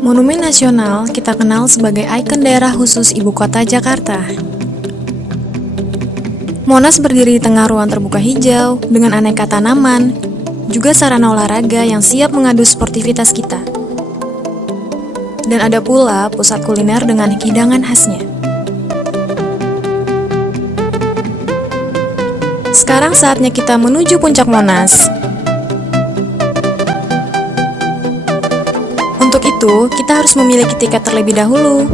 Monumen Nasional kita kenal sebagai ikon daerah khusus ibu kota Jakarta. Monas berdiri di tengah ruang terbuka hijau dengan aneka tanaman, juga sarana olahraga yang siap mengadu sportivitas kita. Dan ada pula pusat kuliner dengan hidangan khasnya. Sekarang saatnya kita menuju puncak Monas. Untuk itu, kita harus memiliki tiket terlebih dahulu.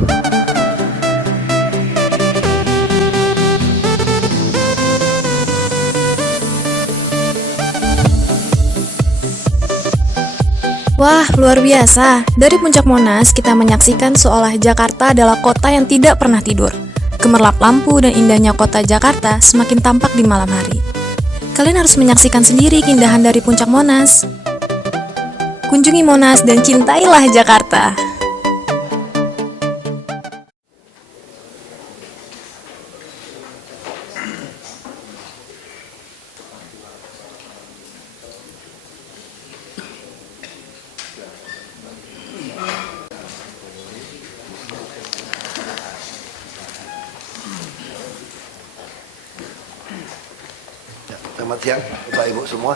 Wah, luar biasa. Dari puncak Monas, kita menyaksikan seolah Jakarta adalah kota yang tidak pernah tidur. Gemerlap lampu dan indahnya kota Jakarta semakin tampak di malam hari. Kalian harus menyaksikan sendiri keindahan dari puncak Monas. Kunjungi Monas dan cintailah Jakarta. Selamat siang Bapak Ibu semua.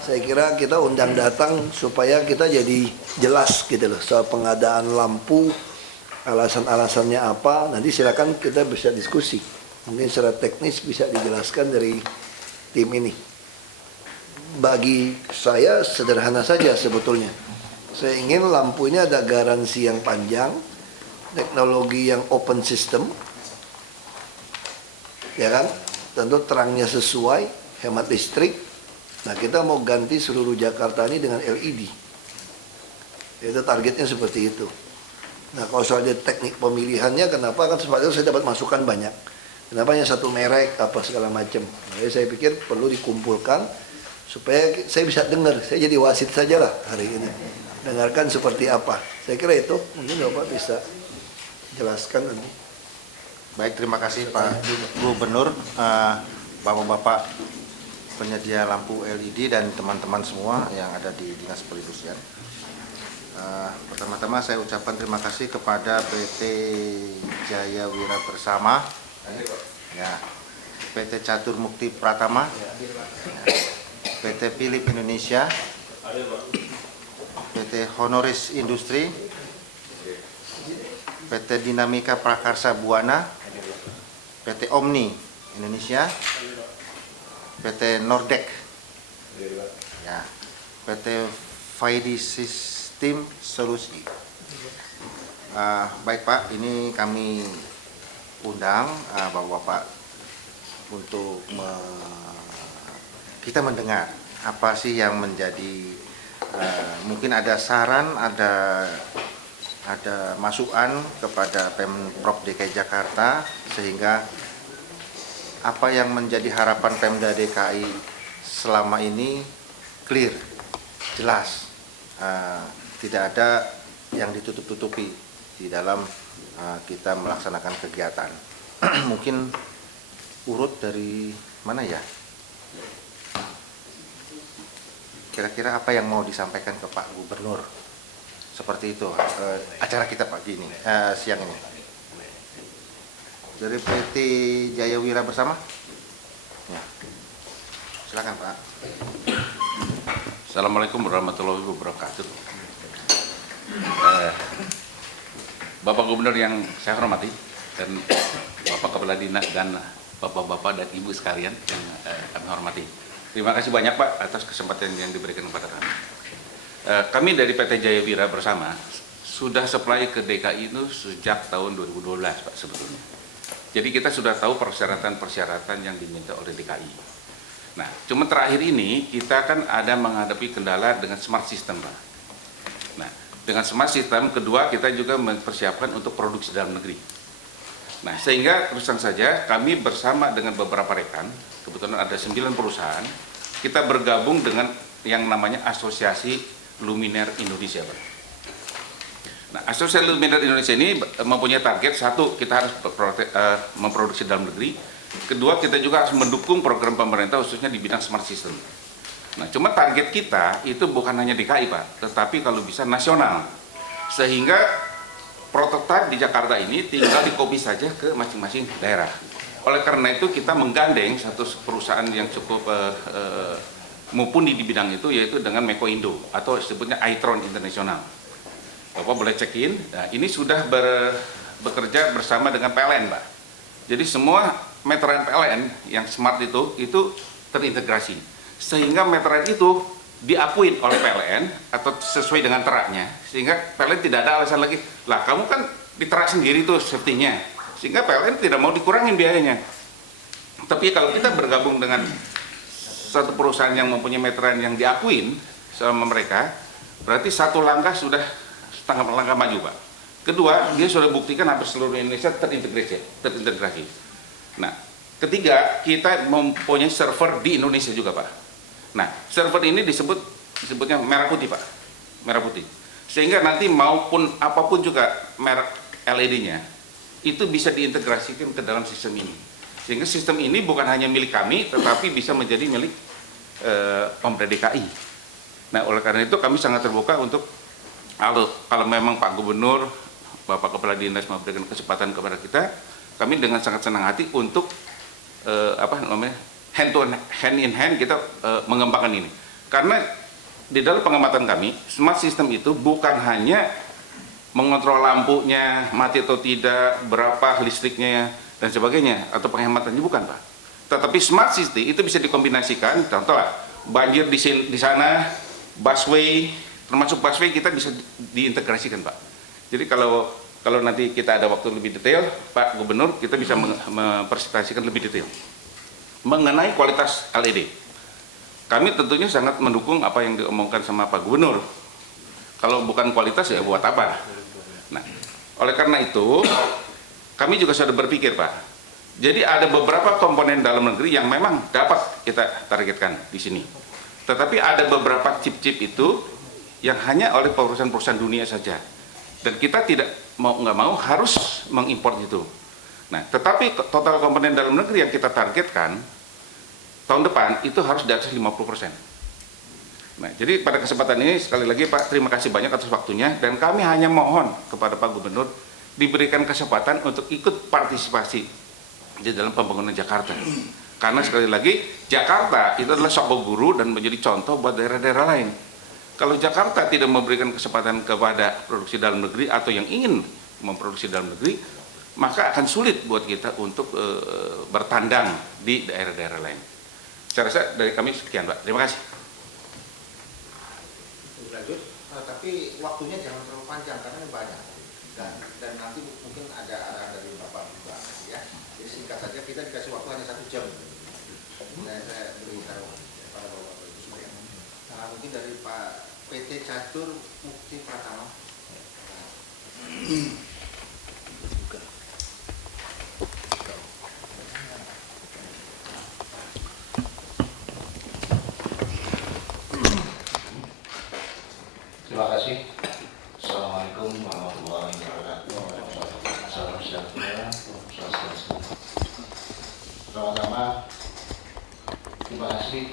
Saya kira kita undang datang supaya kita jadi jelas gitu loh soal pengadaan lampu, alasan-alasannya apa. Nanti silakan kita bisa diskusi. Mungkin secara teknis bisa dijelaskan dari tim ini. Bagi saya sederhana saja sebetulnya. Saya ingin lampu ini ada garansi yang panjang, teknologi yang open system, ya kan? Tentu terangnya sesuai, hemat listrik. Nah, kita mau ganti seluruh Jakarta ini dengan LED. Itu targetnya seperti itu. Nah, kalau soal teknik pemilihannya, kenapa? Kan sebetulnya saya dapat masukan banyak. Kenapa hanya satu merek, apa segala macam. Jadi saya pikir perlu dikumpulkan supaya saya bisa dengar. Saya jadi wasit saja lah hari ini. Dengarkan seperti apa. Saya kira itu. Mungkin Bapak bisa jelaskan nanti. Baik, terima kasih Pak Gubernur, Bapak-bapak penyedia lampu LED dan teman-teman semua yang ada di Dinas Perindustrian. Pertama-tama saya ucapkan terima kasih kepada PT Jaya Wira Bersama, ya, PT Catur Mukti Pratama, PT Philip Indonesia, PT Honoris Industri, PT Dinamika Prakarsa Buana, PT Omni Indonesia, PT Nordek, ya, PT Faidi System Solusi. Baik Pak, ini kami undang Bapak-bapak untuk kita mendengar apa sih yang menjadi mungkin ada saran, ada masukan kepada Pemprov DKI Jakarta sehingga apa yang menjadi harapan Pemda DKI selama ini clear, jelas, tidak ada yang ditutup-tutupi di dalam kita melaksanakan kegiatan. Mungkin urut dari mana ya? Kira-kira apa yang mau disampaikan ke Pak Gubernur? Seperti itu acara kita pagi ini, siang ini. Dari PT Jaya Wira Bersama, ya. Silakan Pak. Assalamualaikum warahmatullahi wabarakatuh. Bapak Gubernur yang saya hormati dan Bapak Kepala Dinas dan Bapak-bapak dan Ibu sekalian yang kami hormati. Terima kasih banyak Pak atas kesempatan yang diberikan kepada kami. Kami dari PT Jaya Wira Bersama sudah supply ke DKI itu sejak tahun 2012 Pak sebetulnya. Jadi kita sudah tahu persyaratan-persyaratan yang diminta oleh DKI. Nah, cuma terakhir ini kita kan ada menghadapi kendala dengan smart system Pak. Nah, dengan smart system kedua kita juga mempersiapkan untuk produksi dalam negeri. Nah, sehingga terus terang saja kami bersama dengan beberapa rekan, kebetulan ada 9 perusahaan, kita bergabung dengan yang namanya Asosiasi Luminaire Indonesia Pak. Nah, Asosiasi Luminaire Indonesia ini mempunyai target, satu, kita harus memproduksi dalam negeri. Kedua, kita juga harus mendukung program pemerintah khususnya di bidang smart system. Nah, cuma target kita itu bukan hanya DKI, Pak, tetapi kalau bisa nasional. Sehingga prototipe di Jakarta ini tinggal di-copy saja ke masing-masing daerah. Oleh karena itu kita menggandeng satu perusahaan yang cukup mumpuni di bidang itu, yaitu dengan Meko Indo atau disebutnya Itron International. Bapak boleh check-in. Nah, ini sudah bekerja bersama dengan PLN, Pak. Jadi semua meteran PLN yang smart itu terintegrasi. Sehingga meteran itu diakui oleh PLN atau sesuai dengan teraknya. Sehingga PLN tidak ada alasan lagi, lah kamu kan di terak sendiri tuh safety-nya. Sehingga PLN tidak mau dikurangin biayanya. Tapi kalau kita bergabung dengan satu perusahaan yang mempunyai meteran yang diakuin sama mereka, berarti satu langkah sudah setengah langkah maju, Pak. Kedua, dia sudah buktikan hampir seluruh Indonesia terintegrasi. Nah, ketiga, kita mempunyai server di Indonesia juga, Pak. Nah, server ini disebutnya merah putih, Pak. Merah putih. Sehingga nanti maupun apapun juga merek LED-nya, itu bisa diintegrasikan ke dalam sistem ini. Sehingga sistem ini bukan hanya milik kami, tetapi bisa menjadi milik Pemda DKI. Nah, oleh karena itu kami sangat terbuka untuk kalau memang Pak Gubernur, Bapak Kepala Dinas memberikan kesempatan kepada kita, kami dengan sangat senang hati untuk hand in hand kita mengembangkan ini. Karena di dalam pengamatan kami, smart system itu bukan hanya mengontrol lampunya mati atau tidak, berapa listriknya dan sebagainya, atau penghematannya, bukan, Pak. Tetapi smart system itu bisa dikombinasikan, contoh lah, banjir di sana, busway, termasuk busway kita bisa diintegrasikan, Pak. Jadi kalau nanti kita ada waktu lebih detail, Pak Gubernur, kita bisa mempresentasikan lebih detail mengenai kualitas LED. Kami tentunya sangat mendukung apa yang diomongkan sama Pak Gubernur. Kalau bukan kualitas ya buat apa? Nah, oleh karena itu kami juga sudah berpikir, Pak. Jadi ada beberapa komponen dalam negeri yang memang dapat kita targetkan di sini. Tetapi ada beberapa chip-chip itu yang hanya oleh perusahaan-perusahaan dunia saja. Dan kita nggak mau harus mengimpor itu. Nah, tetapi total komponen dalam negeri yang kita targetkan tahun depan itu harus di atas 50%. Nah, jadi pada kesempatan ini sekali lagi Pak, terima kasih banyak atas waktunya, dan kami hanya mohon kepada Pak Gubernur diberikan kesempatan untuk ikut partisipasi di dalam pembangunan Jakarta. Karena sekali lagi Jakarta itu adalah soko guru dan menjadi contoh buat daerah-daerah lain. Kalau Jakarta tidak memberikan kesempatan kepada produksi dalam negeri atau yang ingin memproduksi dalam negeri, maka akan sulit buat kita untuk bertandang di daerah-daerah lain. Saya rasa dari kami sekian, Pak. Terima kasih. Lanjut, tapi waktunya jangan terlalu panjang karena banyak. Dan nanti mungkin ada arahan dari Bapak juga, ya. Jadi singkat saja, kita dikasih waktu hanya 1 jam. Saya beritahu kepada Bapak Ibu semua. Nah, mungkin dari Pak PT Catur Mukti Pratama. Terima kasih. Assalamualaikum warahmatullahi wabarakatuh. Salam sejahtera. Pertama-tama, terima kasih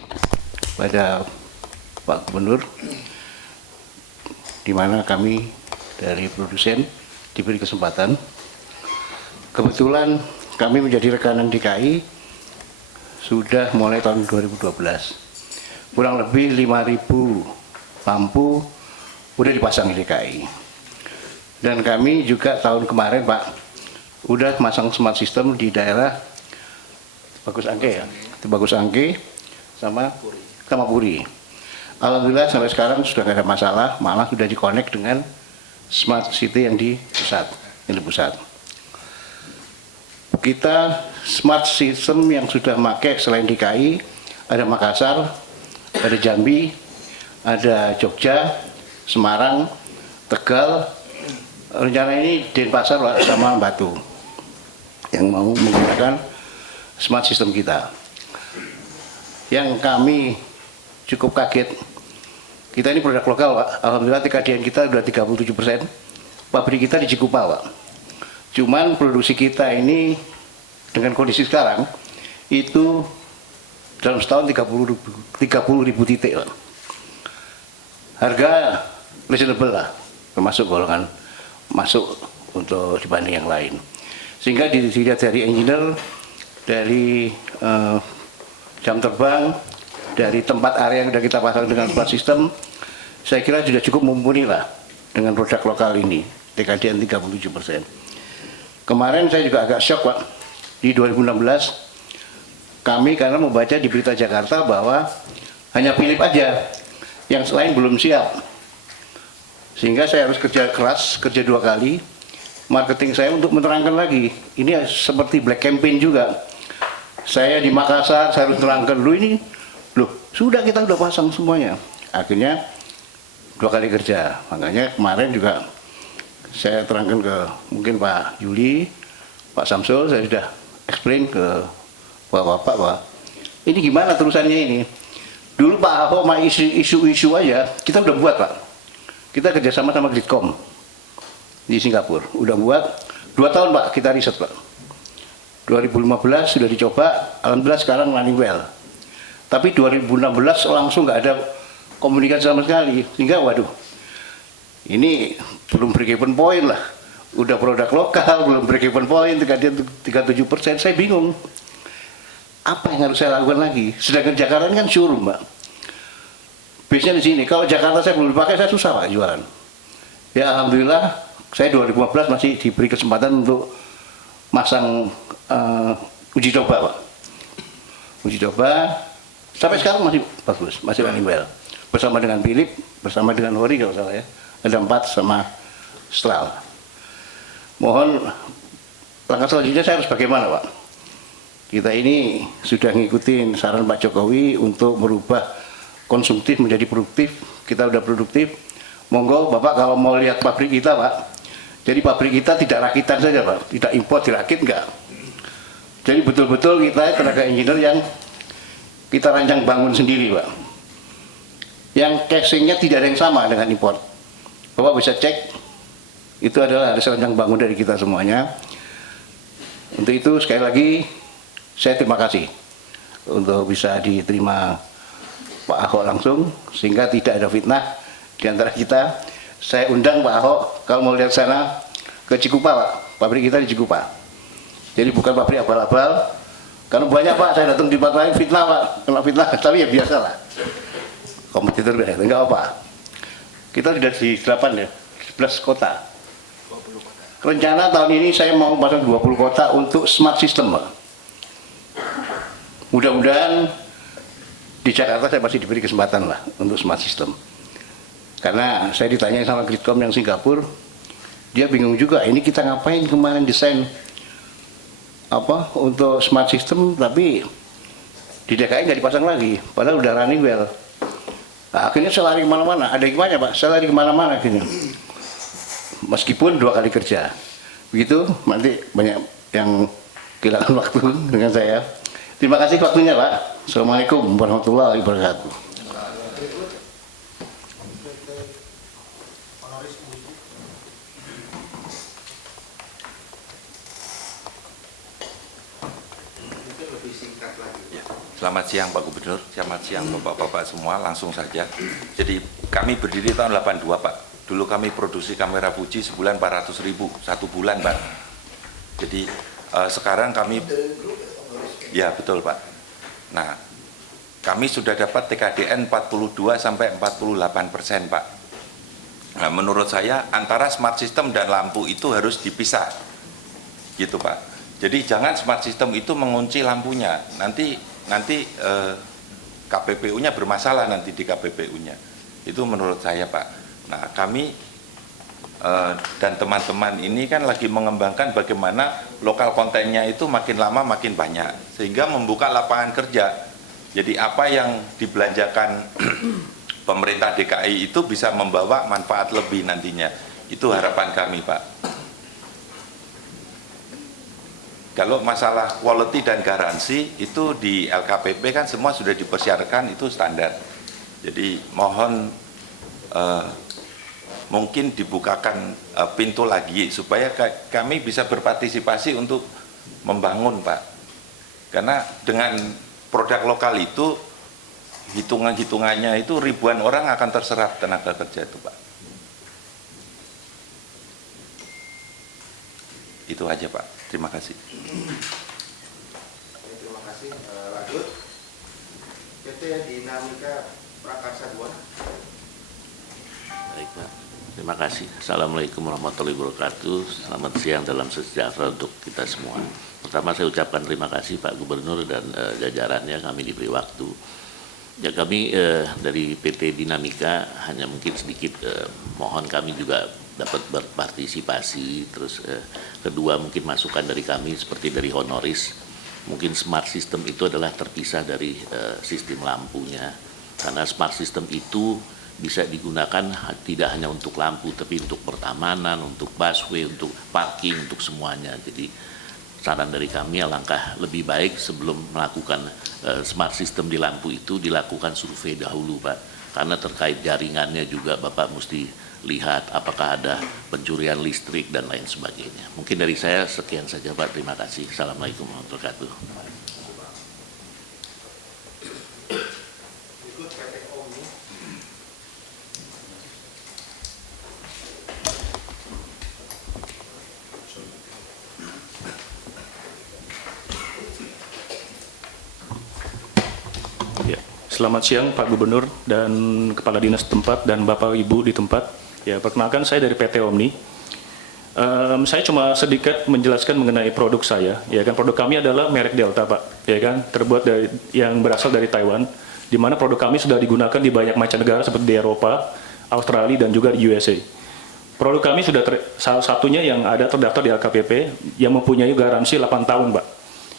pada Pak Gubernur, di mana kami dari produsen diberi kesempatan. Kebetulan kami menjadi rekanan DKI sudah mulai tahun 2012. Kurang lebih 5.000 lampu udah dipasang di DKI. Dan kami juga tahun kemarin, Pak, udah masang smart system di daerah Bagus Angke, ya, itu Bagus Angke sama Puri. Alhamdulillah sampai sekarang sudah tidak ada masalah, malah sudah dikonek dengan smart city yang di pusat. Kita smart system yang sudah pakai selain DKI ada Makassar, ada Jambi, ada Jogja, Semarang, Tegal, rencana ini Denpasar sama Batu yang mau menggunakan smart system kita. Yang kami cukup kaget, kita ini produk lokal, Pak. Alhamdulillah tkdn kita sudah 37%. Pabrik kita di Cikupa, Pak. Cuman produksi kita ini dengan kondisi sekarang itu dalam setahun 30.000 titik, Pak. Harga reasonable lah, termasuk golongan masuk untuk dibanding yang lain. Sehingga dilihat dari engineer, dari jam terbang, dari tempat area yang sudah kita pasang dengan smart system, saya kira sudah cukup mumpuni lah dengan produk lokal ini, TKDN 37%. Kemarin saya juga agak shock, Pak, di 2016 kami karena membaca di berita Jakarta bahwa hanya Philip aja yang selain belum siap, sehingga saya harus kerja keras, kerja 2 kali marketing saya untuk menerangkan lagi. Ini seperti black campaign juga. Saya di Makassar, saya harus terangkan dulu ini, loh sudah kita udah pasang semuanya. Akhirnya 2 kali kerja. Makanya kemarin juga saya terangkan ke mungkin Pak Yuli, Pak Samsul, saya sudah explain ke Bapak-bapak bahwa ini gimana terusannya ini. Dulu Pak Ahok mau isu-isu aja, kita udah buat, Pak. Kita kerjasama sama Gridcom di Singapura. Udah buat 2 tahun, Pak, kita riset, Pak. 2015 sudah dicoba, alhamdulillah sekarang running well. Tapi 2016 langsung nggak ada komunikasi sama sekali. Sehingga waduh, ini belum break-even point lah. Udah produk lokal, belum break-even point, 37%, saya bingung. Apa yang harus saya lakukan lagi? Sedangkan Jakarta ini kan showroom, Mbak. Base-nya di sini. Kalau Jakarta saya belum dipakai, saya susah, Pak, jualan. Ya alhamdulillah, saya 2015 masih diberi kesempatan untuk masang uji coba, Pak. Uji coba sampai sekarang masih bagus, masih running well. Bersama dengan Philip, bersama dengan Hori kalau salah ya. Ada 4 sama Stral. Mohon langkah selanjutnya saya harus bagaimana, Pak? Kita ini sudah ngikutin saran Pak Jokowi untuk merubah konsumtif menjadi produktif. Kita udah produktif. Monggo Bapak kalau mau lihat pabrik kita, Pak. Jadi pabrik kita tidak rakitan saja, Pak. Tidak impor, dirakit enggak. Jadi betul-betul kita tenaga engineer yang kita rancang bangun sendiri, Pak. Yang casingnya tidak ada yang sama dengan impor. Bapak bisa cek. Itu adalah hasil rancang bangun dari kita semuanya. Untuk itu sekali lagi saya terima kasih untuk bisa diterima Pak Ahok langsung sehingga tidak ada fitnah di antara kita. Saya undang Pak Ahok kalau mau lihat sana ke Cikupa, Pak. Pabrik kita di Cikupa. Jadi bukan pabrik abal-abal. Karena banyak, Pak, saya datang di tempat lain fitnah, Pak. Kena fitnah, tapi ya biasa lah. Kompetitor biasa, enggak apa. Kita sudah di 8 ya, 11 kota. Rencana tahun ini saya mau pasang 20 kota untuk smart system, Pak. Mudah-mudahan di Jakarta saya masih diberi kesempatan lah untuk smart system. Karena saya ditanya sama Gridcom yang Singapura, dia bingung juga, ini kita ngapain kemarin desain apa untuk smart system tapi di DKI nggak dipasang lagi, padahal udah running well. Nah, akhirnya saya lari kemana-mana, ada hikmahnya, Pak, saya lari kemana-mana akhirnya. Meskipun 2 kali kerja. Begitu, nanti banyak yang kehilangan waktu dengan saya. Terima kasih waktunya, Pak. Assalamualaikum warahmatullahi wabarakatuh. Selamat siang Pak Gubernur, selamat siang Bapak-Bapak semua, langsung saja. Jadi kami berdiri tahun 82, Pak. Dulu kami produksi kamera Fuji sebulan 400.000, 1 bulan, Pak. Jadi sekarang kami, ya betul, Pak. Nah, kami sudah dapat TKDN 42 sampai 48%, Pak. Nah, menurut saya antara smart system dan lampu itu harus dipisah, gitu, Pak. Jadi jangan smart system itu mengunci lampunya, nanti KPPU-nya bermasalah nanti di KPPU-nya. Itu menurut saya, Pak. Nah, kami dan teman-teman ini kan lagi mengembangkan bagaimana lokal kontennya itu makin lama makin banyak, sehingga membuka lapangan kerja. Jadi apa yang dibelanjakan pemerintah DKI itu bisa membawa manfaat lebih nantinya. Itu harapan kami, Pak. Kalau masalah quality dan garansi itu di LKPP kan semua sudah dipersiapkan, itu standar. Jadi mohon mungkin dibukakan pintu lagi supaya kami bisa berpartisipasi untuk membangun, Pak. Karena dengan produk lokal itu hitungannya itu ribuan orang akan terserap tenaga kerja itu, Pak. Itu aja, Pak. Terima kasih. Oke, terima kasih. Lanjut. PT Dinamika Prakarsa 2. Baik, Pak. Terima kasih. Assalamualaikum warahmatullahi wabarakatuh. Selamat siang, dalam sejahtera untuk kita semua. Pertama saya ucapkan terima kasih Pak Gubernur dan jajarannya, kami diberi waktu. Ya, kami dari PT Dinamika hanya mungkin sedikit mohon kami juga dapat berpartisipasi. Terus kedua mungkin masukan dari kami seperti dari honoris. Mungkin smart system itu adalah terpisah dari sistem lampunya. Karena smart system itu bisa digunakan tidak hanya untuk lampu, tapi untuk pertamanan, untuk busway, untuk parking, untuk semuanya. Jadi saran dari kami alangkah lebih baik sebelum melakukan smart system di lampu itu dilakukan survei dahulu, Pak. Karena terkait jaringannya juga Bapak mesti lihat apakah ada pencurian listrik dan lain sebagainya. Mungkin dari saya sekian saja, Pak. Terima kasih. Assalamualaikum warahmatullahi wabarakatuh. Berikut PT Omni. Ya, selamat siang Pak Gubernur dan Kepala Dinas tempat dan Bapak Ibu di tempat. Ya, perkenalkan saya dari PT Omni. Saya cuma sedikit menjelaskan mengenai produk saya. Ya kan, produk kami adalah merek Delta, Pak. Ya kan, terbuat dari yang berasal dari Taiwan, di mana produk kami sudah digunakan di banyak macam negara seperti di Eropa, Australia dan juga di USA. Produk kami sudah salah satunya yang ada terdaftar di LKPP yang mempunyai garansi 8 tahun, Pak.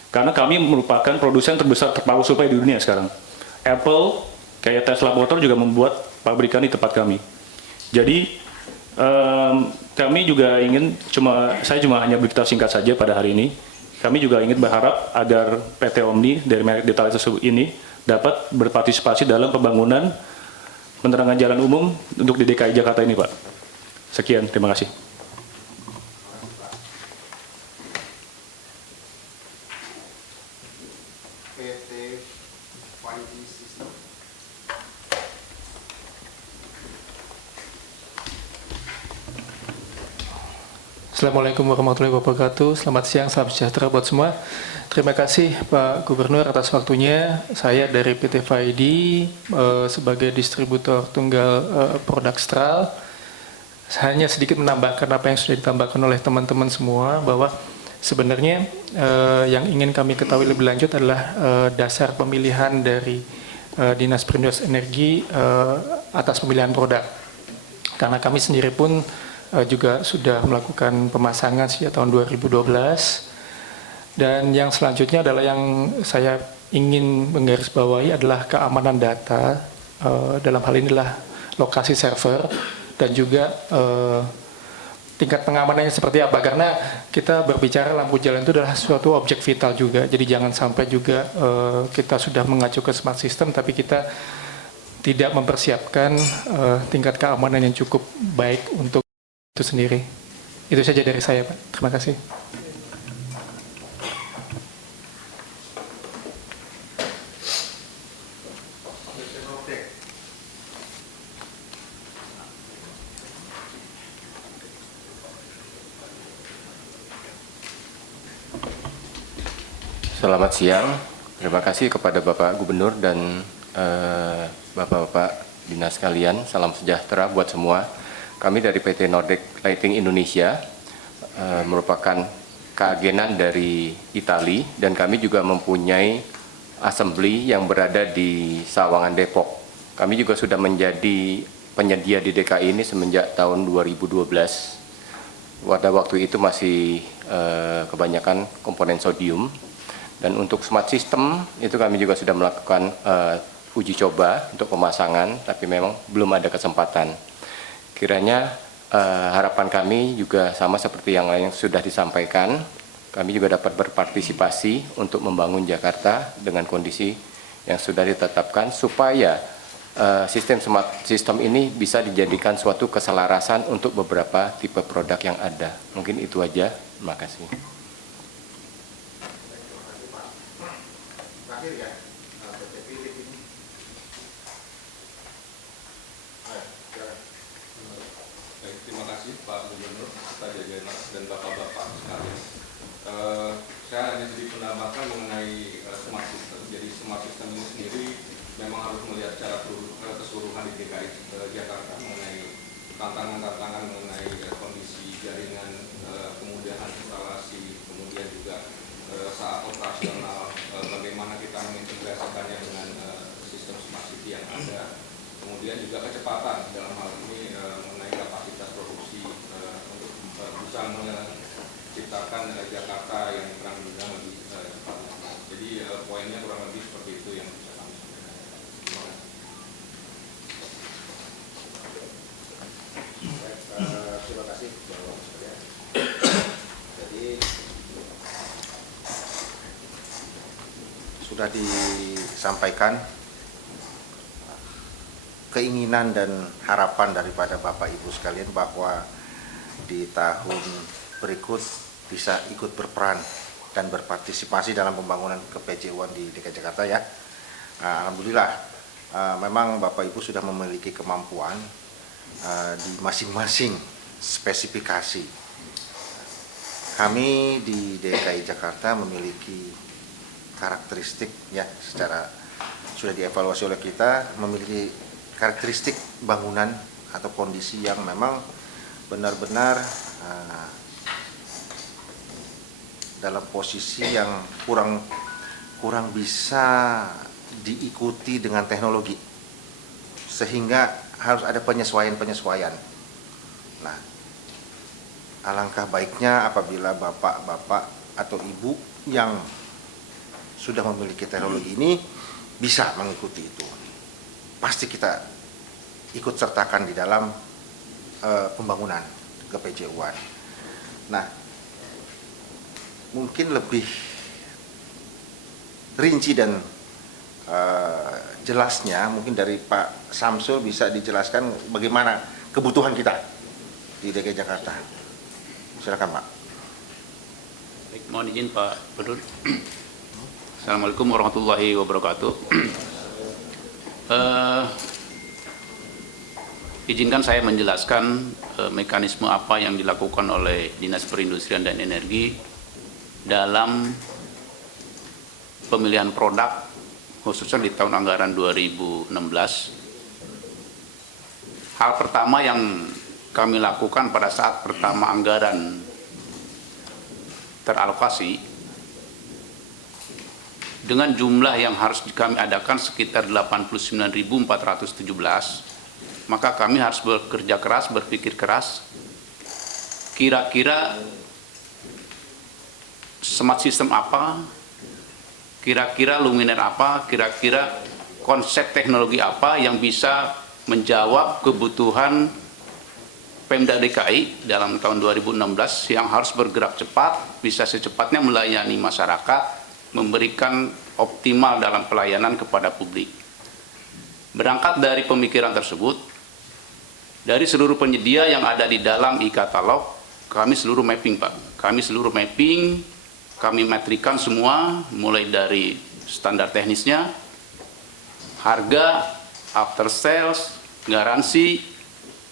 Karena kami merupakan produsen terbesar terpaut survei di dunia sekarang. Apple, kayak Tesla Motor juga membuat pabrikan di tempat kami. Jadi kami juga ingin saya cuma hanya beritahu singkat saja pada hari ini. Kami juga ingin berharap agar PT Omni dari merek Delta tersebut ini dapat berpartisipasi dalam pembangunan penerangan jalan umum untuk di DKI Jakarta ini, Pak. Sekian, terima kasih. PT 5D System. Assalamualaikum warahmatullahi wabarakatuh. Selamat siang, salam sejahtera buat semua. Terima kasih Pak Gubernur atas waktunya. Saya dari PT FID sebagai distributor tunggal produk Stral. Hanya sedikit menambahkan apa yang sudah ditambahkan oleh teman-teman semua, bahwa sebenarnya yang ingin kami ketahui lebih lanjut adalah dasar pemilihan dari Dinas Perindustrian Energi atas pemilihan produk. Karena kami sendiri pun juga sudah melakukan pemasangan sejak tahun 2012. Dan yang selanjutnya adalah yang saya ingin menggarisbawahi adalah keamanan data. Dalam hal ini adalah lokasi server dan juga tingkat pengamanannya seperti apa. Karena kita berbicara lampu jalan itu adalah suatu objek vital juga. Jadi jangan sampai juga kita sudah mengacu ke smart system tapi kita tidak mempersiapkan tingkat keamanan yang cukup baik untuk itu sendiri. Itu saja dari saya, Pak. Terima kasih. Selamat siang. Terima kasih kepada Bapak Gubernur dan Bapak-Bapak Dinas sekalian. Salam sejahtera buat semua. Kami dari PT Nordic Lighting Indonesia merupakan keagenan dari Itali dan kami juga mempunyai assembly yang berada di Sawangan, Depok. Kami juga sudah menjadi penyedia di DKI ini semenjak tahun 2012. Pada waktu itu masih kebanyakan komponen sodium. Dan untuk smart system itu kami juga sudah melakukan uji coba untuk pemasangan, tapi memang belum ada kesempatan. Kiranya harapan kami juga sama seperti yang lain yang sudah disampaikan, kami juga dapat berpartisipasi untuk membangun Jakarta dengan kondisi yang sudah ditetapkan supaya sistem smart system ini bisa dijadikan suatu keselarasan untuk beberapa tipe produk yang ada. Mungkin itu aja. Terima kasih. Terakhir ya, Pak Gubernur, Pak Jajaran dan Bapak-Bapak sekalian. Saya hanya sedikit menambahkan mengenai smart system. Jadi smart system ini sendiri memang harus melihat secara keseluruhan di DKI Jakarta mengenai tantangan-tantangan mengenai kondisi jaringan, kemudian instalasi, kemudian juga saat operasional, bagaimana kita mengintegrasikannya dengan sistem smart city yang ada, kemudian juga kecepatan dalam hal ini mengenai kapasitas produksi untuk bisa menciptakan Jakarta yang terang-benderang lebih cepat. Jadi poinnya kurang lebih seperti itu yang bisa kami sampaikan. Terima kasih. Terima kasih Bapak sekalian. Jadi sudah disampaikan keinginan dan harapan daripada Bapak Ibu sekalian bahwa di tahun berikut bisa ikut berperan dan berpartisipasi dalam pembangunan KPJ1 di DKI Jakarta ya. Alhamdulillah memang Bapak Ibu sudah memiliki kemampuan di masing-masing spesifikasi. Kami di DKI Jakarta memiliki karakteristik ya, secara sudah dievaluasi oleh kita, memiliki karakteristik bangunan atau kondisi yang memang benar-benar dalam posisi yang kurang bisa diikuti dengan teknologi, sehingga harus ada penyesuaian. Nah, alangkah baiknya apabila bapak-bapak atau ibu yang sudah memiliki teknologi ini bisa mengikuti itu. Pasti kita ikut sertakan di dalam pembangunan KPJ1. Nah, mungkin lebih rinci dan jelasnya mungkin dari Pak Samsul bisa dijelaskan bagaimana kebutuhan kita di DKI Jakarta. Silakan Pak. Baik, mohon izin Pak Gubernur. Assalamualaikum warahmatullahi wabarakatuh. Izinkan saya menjelaskan mekanisme apa yang dilakukan oleh Dinas Perindustrian dan Energi dalam pemilihan produk khususnya di tahun anggaran 2016. Hal pertama yang kami lakukan pada saat pertama anggaran teralokasi dengan jumlah yang harus kami adakan sekitar 89.417, maka kami harus bekerja keras, berpikir keras, kira-kira smart system apa, kira-kira luminaire apa, kira-kira konsep teknologi apa yang bisa menjawab kebutuhan Pemda DKI dalam tahun 2016 yang harus bergerak cepat, bisa secepatnya melayani masyarakat, memberikan optimal dalam pelayanan kepada publik. Berangkat dari pemikiran tersebut, dari seluruh penyedia yang ada di dalam e-katalog, kami seluruh mapping Pak. Kami metrikan semua, mulai dari standar teknisnya, harga, after sales, garansi,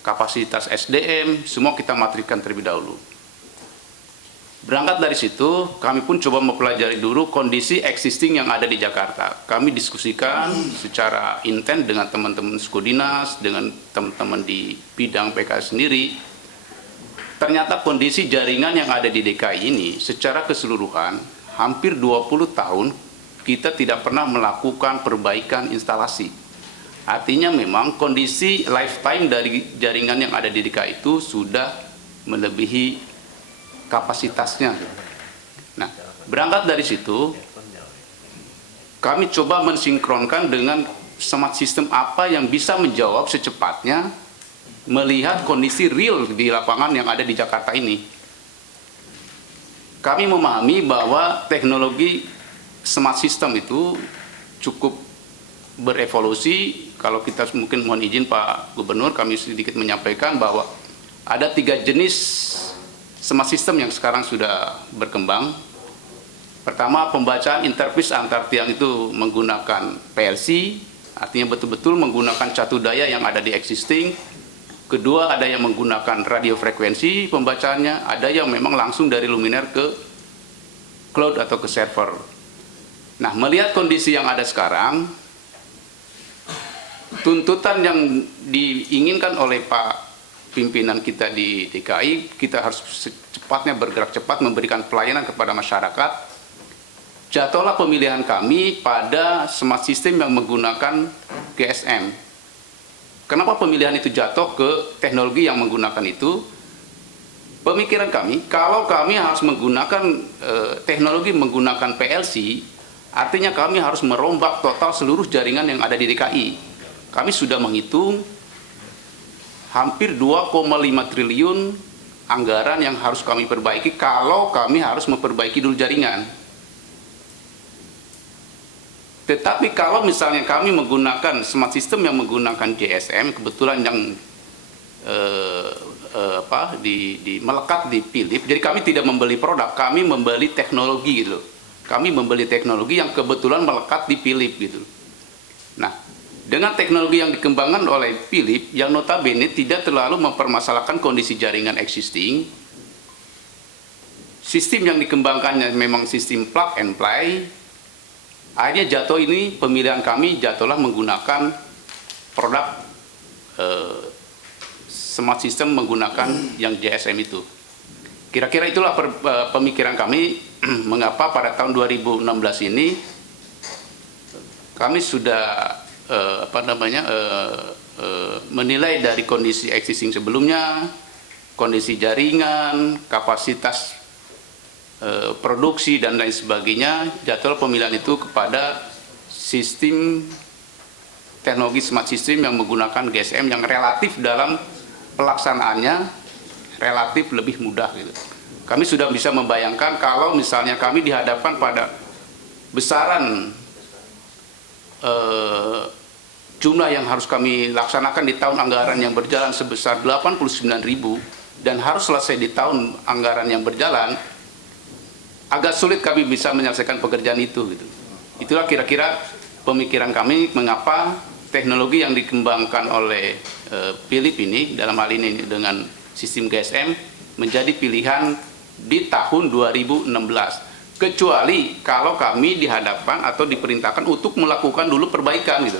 kapasitas SDM, semua kita matrikan terlebih dahulu. Berangkat dari situ, kami pun coba mempelajari dulu kondisi existing yang ada di Jakarta. Kami diskusikan secara intens dengan teman-teman Sukudinas, dengan teman-teman di bidang PKS sendiri. Ternyata kondisi jaringan yang ada di DKI ini secara keseluruhan, hampir 20 tahun kita tidak pernah melakukan perbaikan instalasi. Artinya memang kondisi lifetime dari jaringan yang ada di DKI itu sudah melebihi kapasitasnya. Nah, berangkat dari situ, kami coba mensinkronkan dengan smart system apa yang bisa menjawab secepatnya melihat kondisi real di lapangan yang ada di Jakarta ini. Kami memahami bahwa teknologi smart system itu cukup berevolusi. Kalau kita mungkin mohon izin Pak Gubernur, kami sedikit menyampaikan bahwa ada 3 jenis smart system yang sekarang sudah berkembang. Pertama, pembacaan interface antar tiang itu menggunakan PLC, artinya betul-betul menggunakan catu daya yang ada di existing. Kedua, ada yang menggunakan radio frekuensi pembacaannya, ada yang memang langsung dari luminaire ke cloud atau ke server. Nah, melihat kondisi yang ada sekarang, tuntutan yang diinginkan oleh Pak pimpinan kita di DKI, kita harus secepatnya bergerak cepat memberikan pelayanan kepada masyarakat. Jatuhlah pemilihan kami pada smart system yang menggunakan GSM. Kenapa pemilihan itu jatuh ke teknologi yang menggunakan itu? Pemikiran kami, kalau kami harus menggunakan teknologi menggunakan PLC, artinya kami harus merombak total seluruh jaringan yang ada di DKI. Kami sudah menghitung hampir 2,5 triliun anggaran yang harus kami perbaiki kalau kami harus memperbaiki dulu jaringan. Tetapi kalau misalnya kami menggunakan smart system yang menggunakan GSM, kebetulan yang melekat di Philips, jadi kami tidak membeli produk, kami membeli teknologi gitu. Kami membeli teknologi yang kebetulan melekat di Philips gitu. Nah, dengan teknologi yang dikembangkan oleh Philips yang notabene tidak terlalu mempermasalahkan kondisi jaringan existing, sistem yang dikembangkannya memang sistem plug and play. Akhirnya jatuh ini, pemilihan kami jatuhlah menggunakan produk smart system menggunakan yang GSM itu. Kira-kira itulah pemikiran kami mengapa pada tahun 2016 ini kami sudah menilai dari kondisi existing sebelumnya, kondisi jaringan, kapasitas produksi dan lain sebagainya, jadwal pemilihan itu kepada sistem teknologi smart system yang menggunakan GSM yang relatif dalam pelaksanaannya relatif lebih mudah gitu. Kami sudah bisa membayangkan kalau misalnya kami dihadapkan pada besaran jumlah yang harus kami laksanakan di tahun anggaran yang berjalan sebesar 89.000 dan harus selesai di tahun anggaran yang berjalan, agak sulit kami bisa menyelesaikan pekerjaan itu gitu. Itulah kira-kira pemikiran kami mengapa teknologi yang dikembangkan oleh Philips ini dalam hal ini dengan sistem GSM menjadi pilihan di tahun 2016. Kecuali kalau kami dihadapkan atau diperintahkan untuk melakukan dulu perbaikan gitu.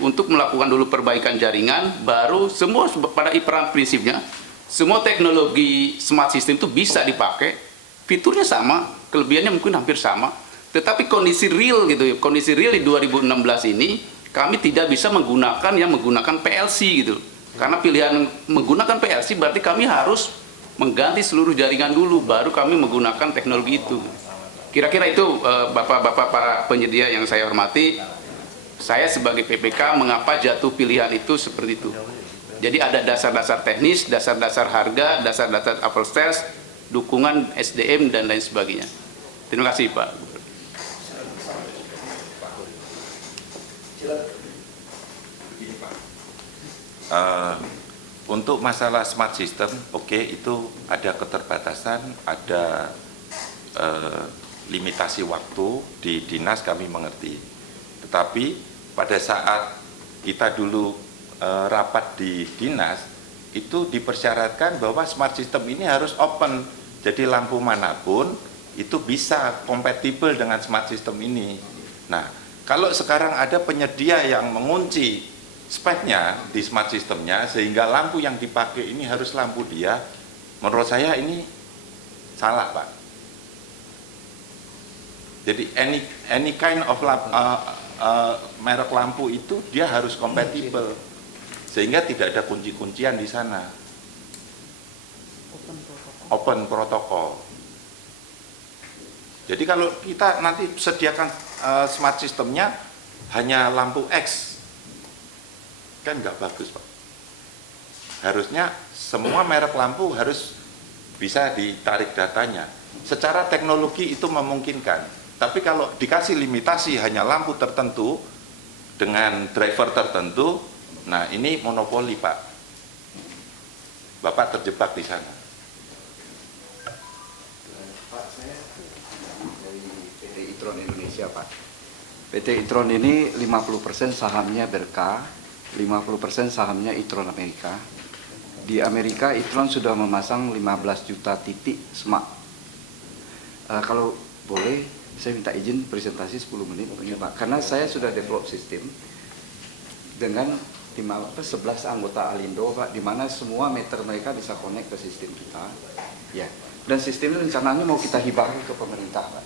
Untuk melakukan dulu perbaikan jaringan, baru semua pada prinsipnya semua teknologi smart system itu bisa dipakai, fiturnya sama, kelebihannya mungkin hampir sama, tetapi kondisi real gitu ya, kondisi real di 2016 ini kami tidak bisa menggunakan yang menggunakan PLC gitu. Karena pilihan menggunakan PLC berarti kami harus mengganti seluruh jaringan dulu baru kami menggunakan teknologi itu. Kira-kira itu Bapak-bapak para penyedia yang saya hormati, saya sebagai PPK mengapa jatuh pilihan itu seperti itu. Jadi ada dasar-dasar teknis, dasar-dasar harga, dasar-dasar apple test, dukungan SDM dan lain sebagainya. Terima kasih Pak. Untuk masalah smart system, oke, itu ada keterbatasan, ada limitasi waktu di dinas, kami mengerti. Tetapi pada saat kita dulu rapat di dinas, itu dipersyaratkan bahwa smart system ini harus open. Jadi lampu manapun itu bisa kompatibel dengan smart system ini. Nah, kalau sekarang ada penyedia yang mengunci speknya di smart systemnya sehingga lampu yang dipakai ini harus lampu dia, menurut saya ini salah Pak. Jadi any kind of merek lampu itu dia harus kompatibel sehingga tidak ada kunci-kuncian di sana. Open protokol. Jadi kalau kita nanti sediakan smart systemnya hanya lampu X, kan nggak bagus Pak. Harusnya semua merek lampu harus bisa ditarik datanya. Secara teknologi itu memungkinkan. Tapi kalau dikasih limitasi hanya lampu tertentu dengan driver tertentu, nah ini monopoli Pak. Bapak terjebak di sana. Pak, saya dari PT Itron Indonesia Pak. PT Itron ini 50% sahamnya Berkah, 50% sahamnya Itron Amerika. di Amerika Itron sudah memasang 15 juta titik smart. Kalau boleh, saya minta izin presentasi 10 menit, Pak. Karena saya sudah develop sistem dengan 11 anggota Alindo, Pak, di mana semua meter mereka bisa connect ke sistem kita. Ya. Dan sistem ini rencananya mau kita hibahkan ke pemerintah, Pak.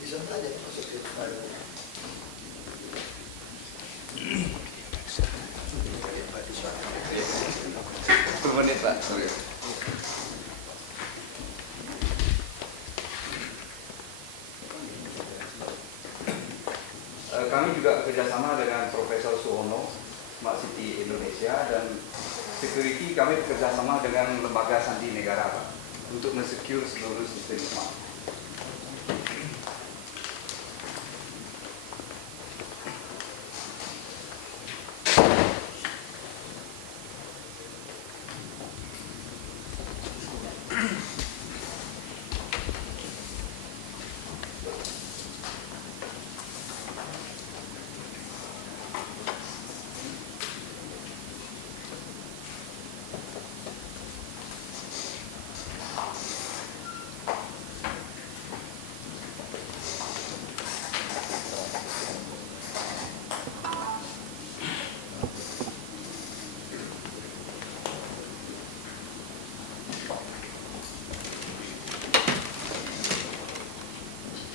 Bisa saja masuk ke file. Menit, Pak. Sorry. Kami juga bekerjasama dengan Profesor Suwono, Smart City Indonesia, dan security kami bekerjasama dengan lembaga sandi negara, Pak, untuk men-secure seluruh sistem smart.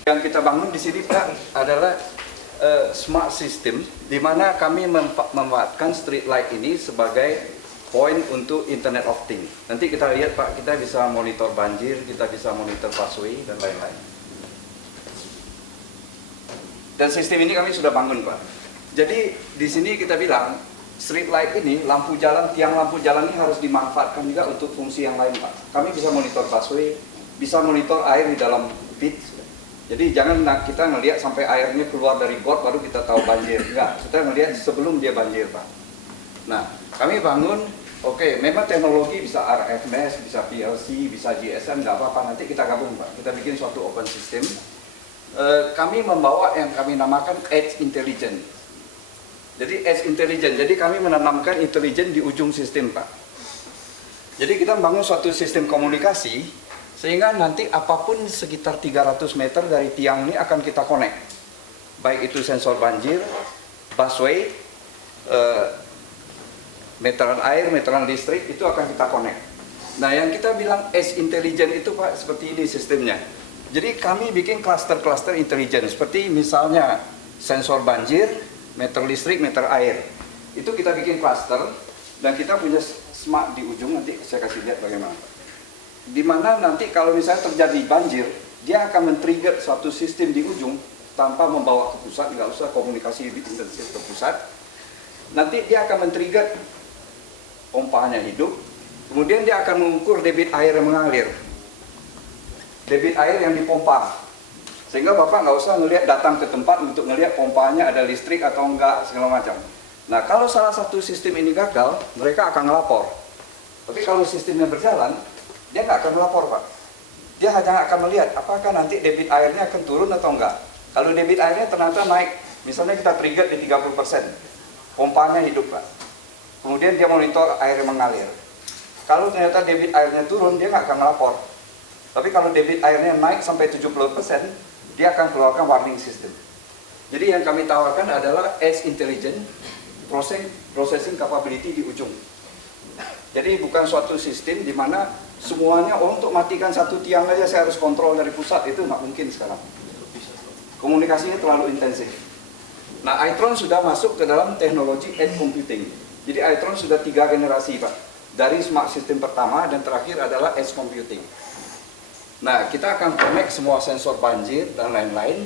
Yang kita bangun di sini, Pak, adalah smart system, di mana kami memanfaatkan street light ini sebagai poin untuk Internet of Things. Nanti kita lihat, Pak, kita bisa monitor banjir, kita bisa monitor busway, dan lain-lain. Dan sistem ini kami sudah bangun, Pak. Jadi di sini kita bilang street light ini, lampu jalan, tiang lampu jalan ini harus dimanfaatkan juga untuk fungsi yang lain, Pak. Kami bisa monitor busway, bisa monitor air di dalam pit. Jadi jangan kita ngelihat sampai airnya keluar dari got baru kita tahu banjir. Enggak, kita ngelihat sebelum dia banjir, Pak. Nah, kami bangun, oke, memang teknologi bisa RFMS, bisa PLC, bisa GSM, nggak apa-apa, nanti kita gabung, Pak. Kita bikin suatu open system. Kami membawa yang kami namakan Edge Intelligence. Jadi Edge Intelligence, jadi kami menanamkan intelijen di ujung sistem, Pak. Jadi kita membangun suatu sistem komunikasi, sehingga nanti apapun sekitar 300 meter dari tiang ini akan kita connect. Baik itu sensor banjir, busway, meteran air, meteran listrik, itu akan kita connect. Nah, yang kita bilang Edge Intelligence itu, Pak, seperti ini sistemnya. Jadi kami bikin cluster-cluster intelijen, seperti misalnya sensor banjir, meter listrik, meter air. Itu kita bikin cluster, dan kita punya smart di ujung, nanti saya kasih lihat bagaimana. Di mana nanti kalau misalnya terjadi banjir, dia akan men-trigger suatu sistem di ujung tanpa membawa ke pusat, nggak usah komunikasi lebih intensif ke pusat. Nanti dia akan men-trigger pompanya hidup, kemudian dia akan mengukur debit air yang mengalir, debit air yang dipompa, sehingga Bapak nggak usah ngelihat datang ke tempat untuk ngelihat pompanya ada listrik atau enggak segala macam. Nah, kalau salah satu sistem ini gagal, mereka akan ngelapor. Tapi kalau sistemnya berjalan, dia nggak akan melapor, Pak. Dia hanya akan melihat apakah nanti debit airnya akan turun atau enggak. Kalau debit airnya ternyata naik, misalnya kita trigger di 30%, pompanya hidup, Pak. Kemudian dia monitor air yang mengalir. Kalau ternyata debit airnya turun, dia nggak akan melapor. Tapi kalau debit airnya naik sampai 70%, dia akan keluarkan warning system. Jadi yang kami tawarkan adalah Edge Intelligence, processing capability di ujung. Jadi bukan suatu sistem di mana semuanya untuk matikan satu tiang aja saya harus kontrol dari pusat, itu nggak mungkin sekarang. Komunikasinya terlalu intensif. Nah, Itron sudah masuk ke dalam teknologi edge computing. Jadi Itron sudah 3 generasi, Pak. Dari smart system pertama dan terakhir adalah edge computing. Nah, kita akan connect semua sensor banjir dan lain-lain.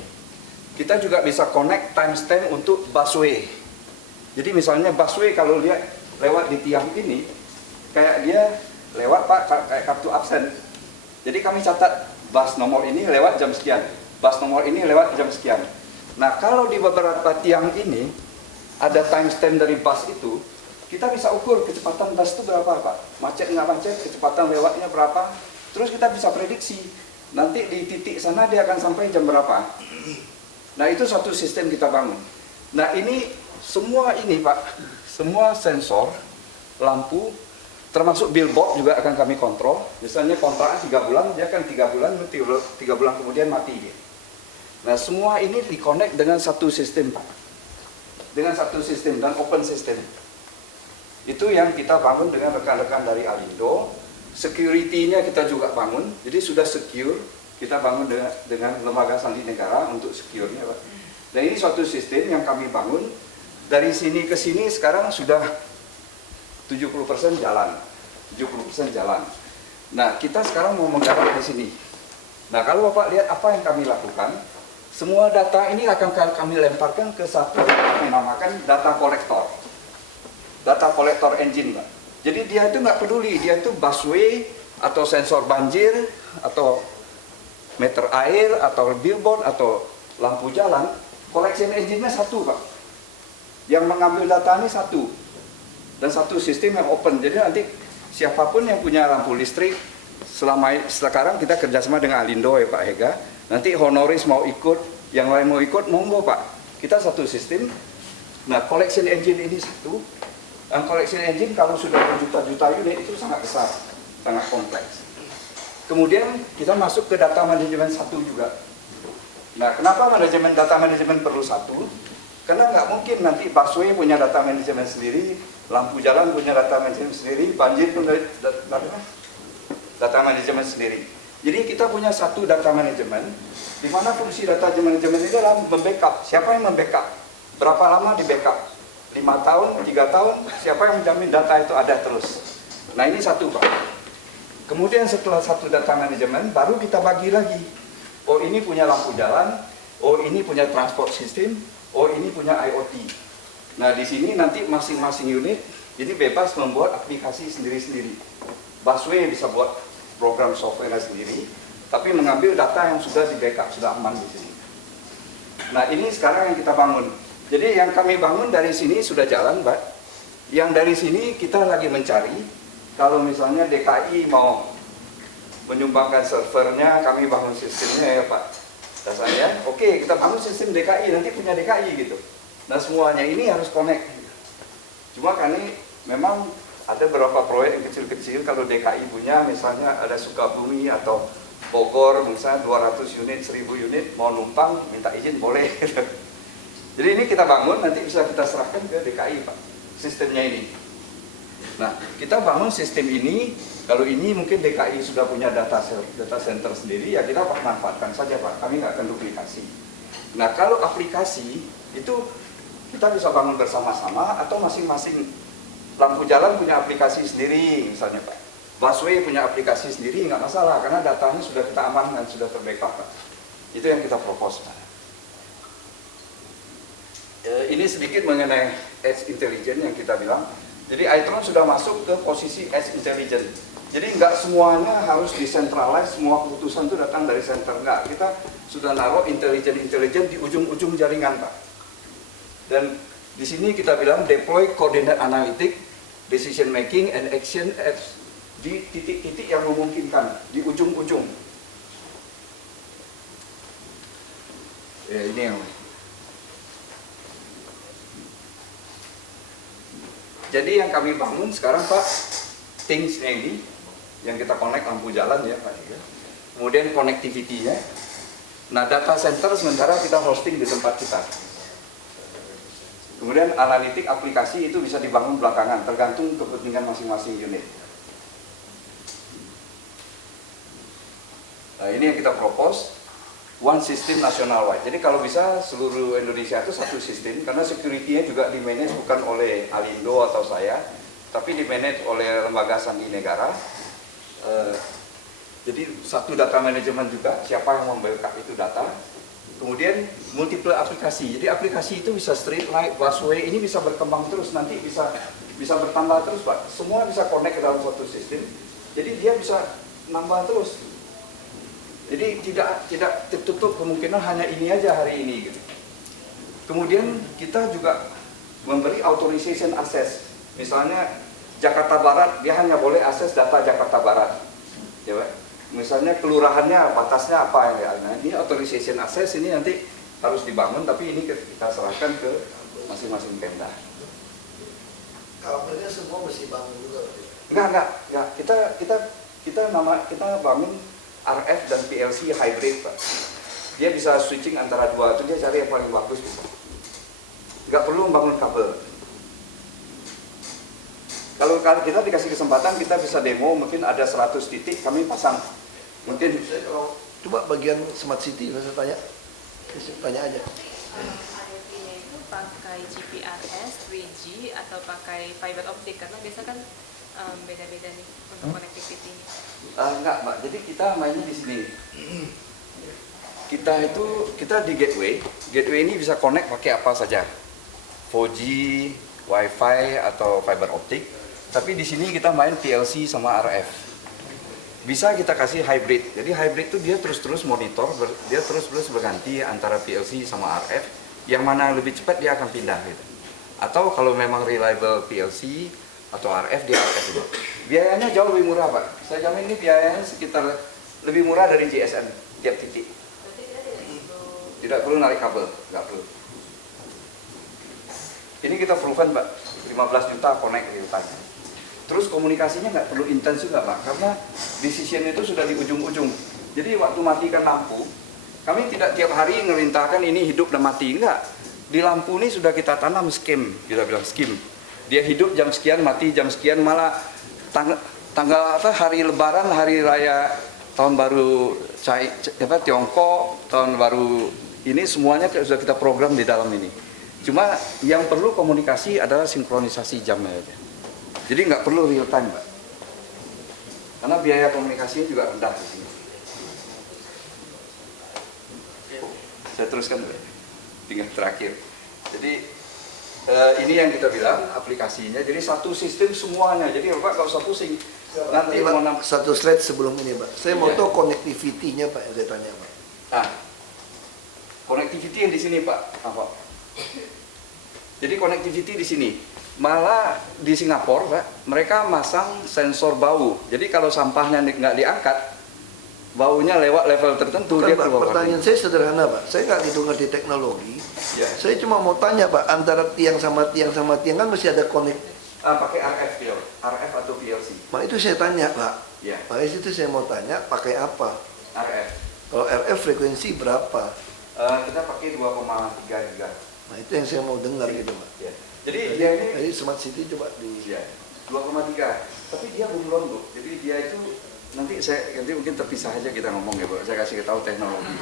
Kita juga bisa connect timestamp untuk busway. Jadi misalnya busway kalau lihat lewat di tiang ini, kayak dia lewat, Pak, kayak kartu absen. Jadi kami catat bus nomor ini lewat jam sekian, bus nomor ini lewat jam sekian. Nah, kalau di beberapa tiang ini ada timestamp dari bus itu, kita bisa ukur kecepatan bus itu berapa, Pak. Macet nggak macet, kecepatan lewatnya berapa. Terus kita bisa prediksi, nanti di titik sana dia akan sampai jam berapa. Nah, itu satu sistem kita bangun. Nah ini semua ini Pak, semua sensor, lampu, termasuk billboard juga akan kami kontrol. Misalnya kontraknya 3 bulan, dia kan 3 bulan, 3 bulan kemudian mati dia. Nah semua ini di-connect dengan satu sistem Pak. Dengan satu sistem dan open system. Itu yang kita bangun dengan rekan-rekan dari Alindo. Security-nya kita juga bangun, jadi sudah secure. Kita bangun dengan lembaga sandi negara untuk secure-nya Pak. Dan ini suatu sistem yang kami bangun. Dari sini ke sini sekarang sudah 70% jalan. 70% jalan. Nah, kita sekarang mau menggarap di sini. Nah, kalau Bapak lihat apa yang kami lakukan, semua data ini akan kami lemparkan ke satu yang kami namakan data kolektor. Data kolektor engine, Pak. Jadi dia itu nggak peduli, dia itu busway atau sensor banjir atau meter air atau billboard atau lampu jalan, collection engine-nya satu, Pak. Yang mengambil data ini satu. Dan satu sistem yang open. Jadi nanti siapapun yang punya lampu listrik, sekarang kita kerjasama dengan Alindo ya Pak Hega. Nanti honoris mau ikut, yang lain mau ikut, monggo Pak. Kita satu sistem. Nah, collection engine ini satu. Dan collection engine kalau sudah berjuta-juta unit itu sangat besar, sangat kompleks. Kemudian kita masuk ke data manajemen satu juga. Nah, kenapa data manajemen perlu satu? Karena nggak mungkin nanti busway punya data manajemen sendiri, lampu jalan punya data manajemen sendiri, banjir punya data manajemen sendiri. Jadi kita punya satu data manajemen, di mana fungsi data manajemen ini adalah membackup. Siapa yang membackup? Berapa lama di backup? 5 tahun, 3 tahun, siapa yang menjamin data itu ada terus? Nah ini satu Pak. Kemudian setelah satu data manajemen, baru kita bagi lagi. Oh ini punya lampu jalan, oh ini punya transport system, oh ini punya IoT. Nah di sini nanti masing-masing unit jadi bebas membuat aplikasi sendiri-sendiri. Busway bisa buat program software sendiri, tapi mengambil data yang sudah di backup, sudah aman di sini. Nah ini sekarang yang kita bangun. Jadi yang kami bangun dari sini sudah jalan, Mbak. Yang dari sini kita lagi mencari, kalau misalnya DKI mau menyumbangkan servernya, kami bangun sistemnya ya Pak. Dasarnya, oke kita bangun sistem DKI, nanti punya DKI gitu. Nah semuanya ini harus connect. Cuma kan ini memang ada beberapa proyek yang kecil-kecil, kalau DKI punya misalnya ada Sukabumi atau Bogor misalnya 200 unit, 1000 unit, mau numpang minta izin boleh. Jadi ini kita bangun, nanti bisa kita serahkan ke DKI Pak, sistemnya ini. Nah kita bangun sistem ini, kalau ini mungkin DKI sudah punya data center sendiri, ya kita manfaatkan saja Pak, kami nggak akan duplikasi. Nah kalau aplikasi itu kita bisa bangun bersama-sama atau masing-masing. Lampu jalan punya aplikasi sendiri misalnya Pak, busway punya aplikasi sendiri, nggak masalah karena datanya sudah kita amankan, sudah terbackup Pak. Itu yang kita propose Pak. Ini sedikit mengenai edge intelligence yang kita bilang. Jadi Itron sudah masuk ke posisi edge intelligence. Jadi nggak semuanya harus decentralize, semua keputusan itu datang dari center. Nggak, kita sudah naruh intelligence di ujung-ujung jaringan Pak. Dan di sini kita bilang deploy coordinate analytic, decision making and action di titik-titik yang memungkinkan, di ujung-ujung. Ini yang jadi yang kami bangun sekarang Pak, things-nya ini yang kita connect lampu jalan ya Pak. Kemudian connectivity-nya. Nah data center sementara kita hosting di tempat kita. Kemudian analitik aplikasi itu bisa dibangun belakangan, tergantung kepentingan masing-masing unit. Nah ini yang kita propose, one system national wide. Jadi kalau bisa seluruh Indonesia itu satu sistem, karena security-nya juga di-manage bukan oleh Alindo atau saya, tapi di-manage oleh lembaga sandi negara. Jadi satu data manajemen juga, siapa yang membackup itu data. Kemudian multiple aplikasi. Jadi aplikasi itu bisa street light, busway, ini bisa berkembang terus, nanti bisa bertambah terus Pak. Semua bisa connect ke dalam satu sistem. Jadi dia bisa nambah terus. Jadi tidak tertutup kemungkinan hanya ini aja hari ini gitu. Kemudian kita juga memberi authorization access. Misalnya Jakarta Barat, dia hanya boleh akses data Jakarta Barat. Ya, Pak. Misalnya kelurahannya batasnya apa ya? Nah, ini authorization access ini nanti harus dibangun, tapi ini kita serahkan ke masing-masing Pemda. Kabelnya semua mesti bangun juga. Enggak. Kita bangun RF dan PLC hybrid, Pak. Dia bisa switching antara dua, itu dia cari yang paling bagus, Pak. Nggak perlu membangun kabel. Kalau kita dikasih kesempatan, kita bisa demo, mungkin ada 100 titik, kami pasang. Mungkin Saya kalau coba bagian smart city, saya tanya aja. IoT-nya itu pakai GPRS, 3G atau pakai fiber optic, karena biasa kan beda-beda nih untuk connectivity-nya. Enggak, Mbak. Jadi kita mainnya di sini. Kita di gateway. Gateway ini bisa connect pakai apa saja. 4G, Wi-Fi atau fiber optic. Tapi di sini kita main PLC sama RF. Bisa kita kasih hybrid. Jadi hybrid itu dia terus-terus monitor, dia terus-terus berganti antara PLC sama RF. Yang mana lebih cepat dia akan pindah gitu. Atau kalau memang reliable PLC atau RF dia RF juga. Biayanya jauh lebih murah, Pak. Saya jamin ini biayanya sekitar lebih murah dari GSM tiap titik. Tidak perlu narik kabel, nggak perlu. Ini kita proven, Pak, 15 juta connect real time. Terus komunikasinya nggak perlu intens juga, Pak, karena decision itu sudah di ujung-ujung. Jadi waktu matikan lampu, kami tidak tiap hari ngerintahkan ini hidup dan mati, enggak. Di lampu ini sudah kita tanam skim, kita bilang skim. Dia hidup jam sekian, mati jam sekian, malah tanggal hari Lebaran, hari raya tahun baru Tiongkok, tahun baru ini semuanya sudah kita program di dalam ini. Cuma yang perlu komunikasi adalah sinkronisasi jamnya aja. Jadi nggak perlu real time, Pak. Karena biaya komunikasinya juga rendah di sini. Saya teruskan dulu. Tinggal terakhir. Jadi ini yang kita bilang aplikasinya. Jadi satu sistem semuanya. Jadi Bapak nggak usah pusing. Nanti Pak, satu slide sebelum ini, Pak. Saya mau Iya. tahu connectivity-nya, Pak, yang saya tanya, Pak. Nah, connectivity yang di sini, Pak. Apa? Jadi connectivity di sini. Malah di Singapura, Pak, mereka masang sensor bau. Jadi kalau sampahnya nggak diangkat, baunya lewat level tertentu. Bukan, dia Pak, keluar. pertanyaan saya sederhana, Pak. Saya nggak gitu ngerti teknologi. Ya. Saya cuma mau tanya, Pak, antara tiang sama tiang sama tiang kan mesti ada connect. Pakai RF atau PLC. Nah, itu saya tanya, Pak. Ya. Makanya itu saya mau tanya, pakai apa? RF. Kalau RF frekuensi berapa? Kita pakai 2,3 GHz. Nah, itu yang saya mau dengar gitu, Pak. Ya. Jadi dia ini Jadi smart city coba di... ya, 2,3. Tapi dia belum, Bu. Jadi dia itu nanti mungkin terpisah aja kita ngomong ya, Bu. Saya kasih tahu teknologi.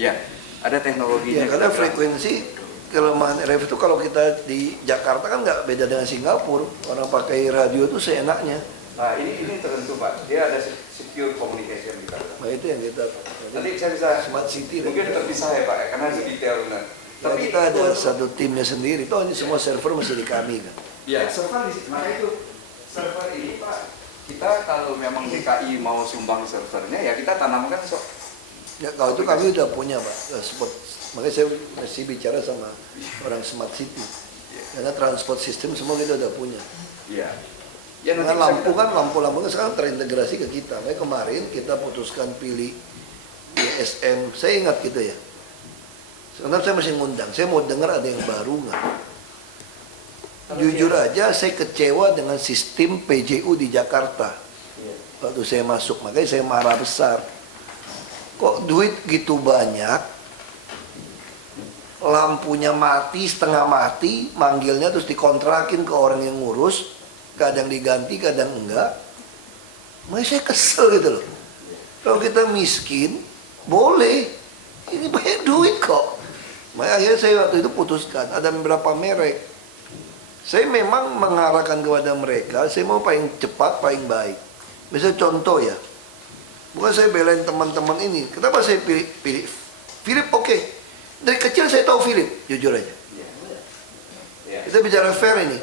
Ya, ada teknologinya. Ya, karena frekuensi kelemahan RF itu kalau kita di Jakarta kan nggak beda dengan Singapura. Orang pakai radio itu seenaknya. Nah, ini tertentu, Pak. Dia ada secure communication kita. Nah, itu yang kita... Nanti saya bisa smart city. mungkin terpisah ya, Pak, karena itu detail benar. Tapi kita ada satu timnya sendiri. Toh ini semua server masih di kami kan. Ya, server di sini. Maka itu server ini, Pak, kita kalau memang DKI mau sumbang servernya ya kita tanamkan Ya, kalau itu kami udah punya, Pak, spot. Makanya saya mesti bicara sama orang smart city. Karena transport system semua kita udah punya. Iya. Ya, Karena nanti lampu kan, lampu-lampu kan sekarang terintegrasi ke kita. Makanya kemarin kita putuskan pilih GSM. Saya ingat gitu ya. Sebenarnya saya masih ngundang. Saya mau dengar ada yang baru nggak. Jujur aja, saya kecewa dengan sistem PJU di Jakarta. Waktu saya masuk, makanya saya marah besar. Kok duit gitu banyak, lampunya mati, setengah mati, manggilnya terus dikontrakin ke orang yang ngurus, kadang diganti, kadang enggak. Makanya saya kesel gitu loh. Kalau kita miskin, boleh. Ini banyak duit kok. Makanya akhirnya saya waktu itu putuskan, ada beberapa merek. Saya memang mengarahkan kepada mereka, saya mau paling cepat, paling baik. Misalnya contoh ya, bukan saya belain teman-teman ini. Kenapa saya pilih Philip? Oke. Dari kecil saya tahu Philip, jujur aja. Kita bicara fair ini.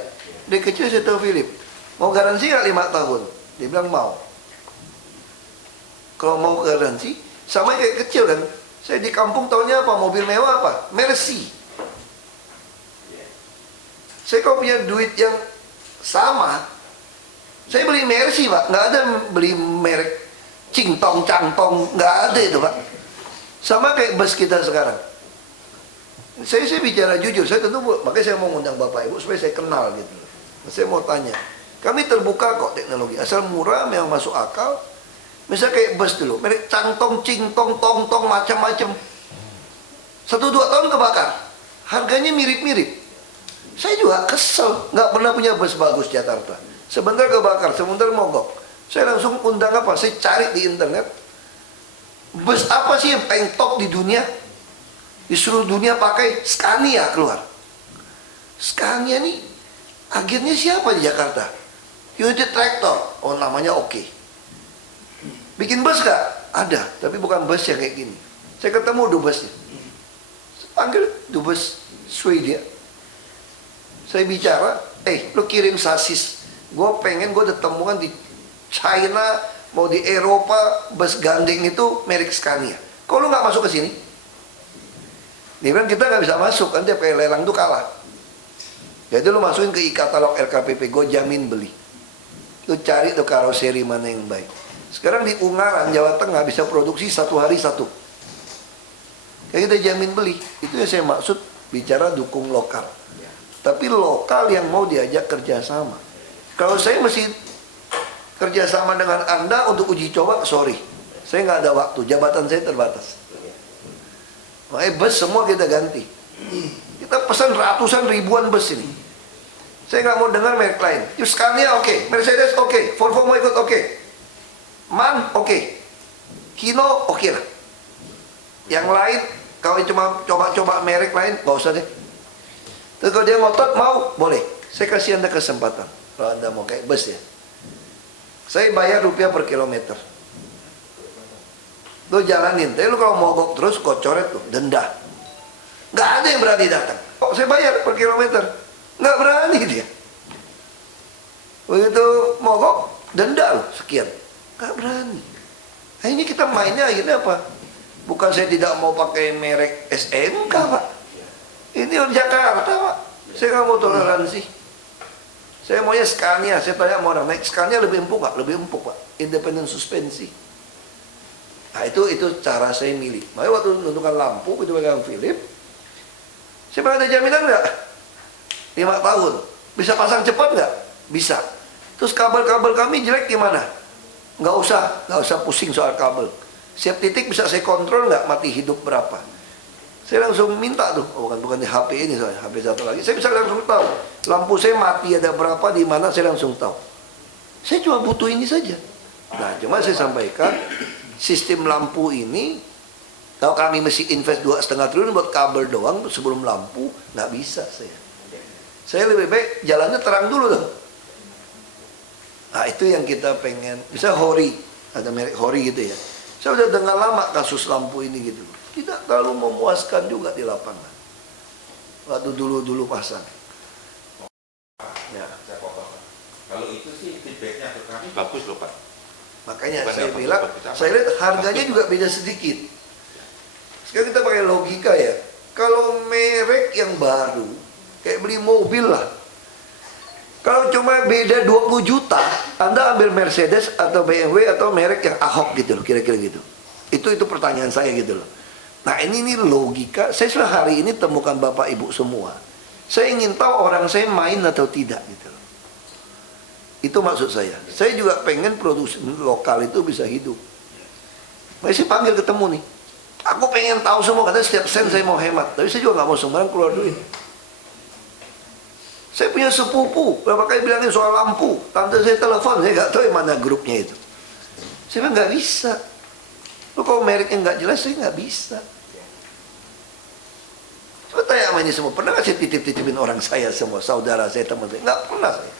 Dari kecil saya tahu Philip. Mau garansi nggak 5 tahun? Dia bilang mau. Kalau mau garansi, sama kayak kecil kan. Saya di kampung tahunya apa? Mobil mewah apa? Mercy. Saya kalau punya duit yang sama, saya beli Mercy, Pak. Nggak ada beli merek Cingtong, Cangtong, nggak ada itu, Pak. Sama kayak bus kita sekarang. Saya bicara jujur, saya tentu makanya saya mau ngundang Bapak Ibu supaya saya kenal gitu. Saya mau tanya, kami terbuka kok teknologi, asal murah, memang masuk akal. Misalnya kayak bus dulu, merek cangtong, cingtong, tong-tong, macam-macam. 1-2 tahun kebakar, harganya mirip-mirip. Saya juga kesel, nggak pernah punya bus bagus Jakarta. Sebentar kebakar, sebentar mogok. Saya langsung undang apa? Saya cari di internet, bus apa sih yang paling top di dunia? Di seluruh dunia pakai Scania keluar. Scania nih agennya siapa di Jakarta? United Tractor, oh namanya oke. Bikin bus gak? Ada, tapi bukan bus yang kayak gini. Saya ketemu dubesnya. Panggil dubes Swedia. Saya bicara, lu kirim sasis. Gue pengen gue ditemukan di China, mau di Eropa, bus gandeng itu merek Scania. Kok lu gak masuk ke sini? Dia bilang kita nggak bisa masuk, nanti pakai lelang tuh kalah. Jadi lu masukin ke e-katalog LKPP, gue jamin beli. Lu cari tuh karoseri mana yang baik. Sekarang di Ungaran, Jawa Tengah bisa produksi 1 hari 1. Kayak kita jamin beli. Itu yang saya maksud bicara dukung lokal. Tapi lokal yang mau diajak kerjasama. Kalau saya mesti kerjasama dengan Anda untuk uji coba, sorry. Saya nggak ada waktu, jabatan saya terbatas. Makanya bus semua kita ganti. Kita pesan ratusan ribuan bus ini. Saya nggak mau dengar merek lain. Scania oke, Mercedes oke, Volvo mau ikut oke, MAN oke, Hino oke lah. Yang lain kalau cuma coba-coba merek lain nggak usah deh. Terus kalau dia ngotot mau boleh. Saya kasih Anda kesempatan. Kalau Anda mau kayak bus ya. Saya bayar rupiah per kilometer. Lo jalanin, tapi lo kalau mogok terus kok coret lo, denda. Nggak ada yang berani datang. Kok saya bayar per kilometer? Nggak berani dia. Begitu mogok, denda lo sekian. Nggak berani. Nah, ini kita mainnya akhirnya apa? Bukan saya tidak mau pakai merek SMK Pak. Ini orang Jakarta Pak. Saya nggak mau toleransi. Saya maunya Scania. Saya tanya sama orang, naik Scania lebih empuk nggak? Lebih empuk Pak. Independen suspensi. Nah itu cara saya milih. Makanya waktu menentukan lampu itu pegang Philip. Saya pernah ada jaminan nggak? 5 tahun. Bisa pasang cepat nggak? Bisa. Terus kabel-kabel kami jelek gimana? Nggak usah pusing soal kabel. Setiap titik bisa saya kontrol nggak mati hidup berapa. Saya langsung minta tuh, bukan di HP ini soalnya, HP satu lagi. Saya bisa langsung tahu. Lampu saya mati ada berapa, di mana saya langsung tahu. Saya cuma butuh ini saja. Nah cuma saya sampaikan, sistem lampu ini, kalau kami mesti invest 2,5 triliun buat kabel doang sebelum lampu, nggak bisa saya. Saya lebih baik jalannya terang dulu dong. Nah itu yang kita pengen. Bisa Hori, ada merek Hori gitu ya. Saya udah dengar lama kasus lampu ini gitu. Tidak terlalu memuaskan juga di lapangan. Waktu dulu pasang. Ya. Kalau itu sih feedbacknya ke kami bagus loh Pak. Makanya saya bilang, saya lihat harganya juga beda sedikit. Sekarang kita pakai logika ya. Kalau merek yang baru, kayak beli mobil lah. Kalau cuma beda 20 juta, Anda ambil Mercedes atau BMW atau merek yang Ahok gitu loh, kira-kira gitu. Itu pertanyaan saya gitu loh. Nah ini logika. Saya sudah hari ini temukan Bapak Ibu semua. Saya ingin tahu orang saya main atau tidak gitu loh. Itu maksud saya. Saya juga pengen produksi lokal itu bisa hidup. Saya panggil ketemu nih. Aku pengen tahu semua, katanya setiap sen saya mau hemat. Tapi saya juga nggak mau sembarang keluar duit. Saya punya sepupu, berapa kali bilangin soal lampu. Tante saya telepon, saya nggak tahu yang mana grupnya itu. Saya bilang nggak bisa. Lo kalau mereknya nggak jelas, saya nggak bisa. Coba tanya sama ini semua, pernah nggak saya titip-titipin orang saya semua, saudara saya, teman saya? Nggak pernah saya.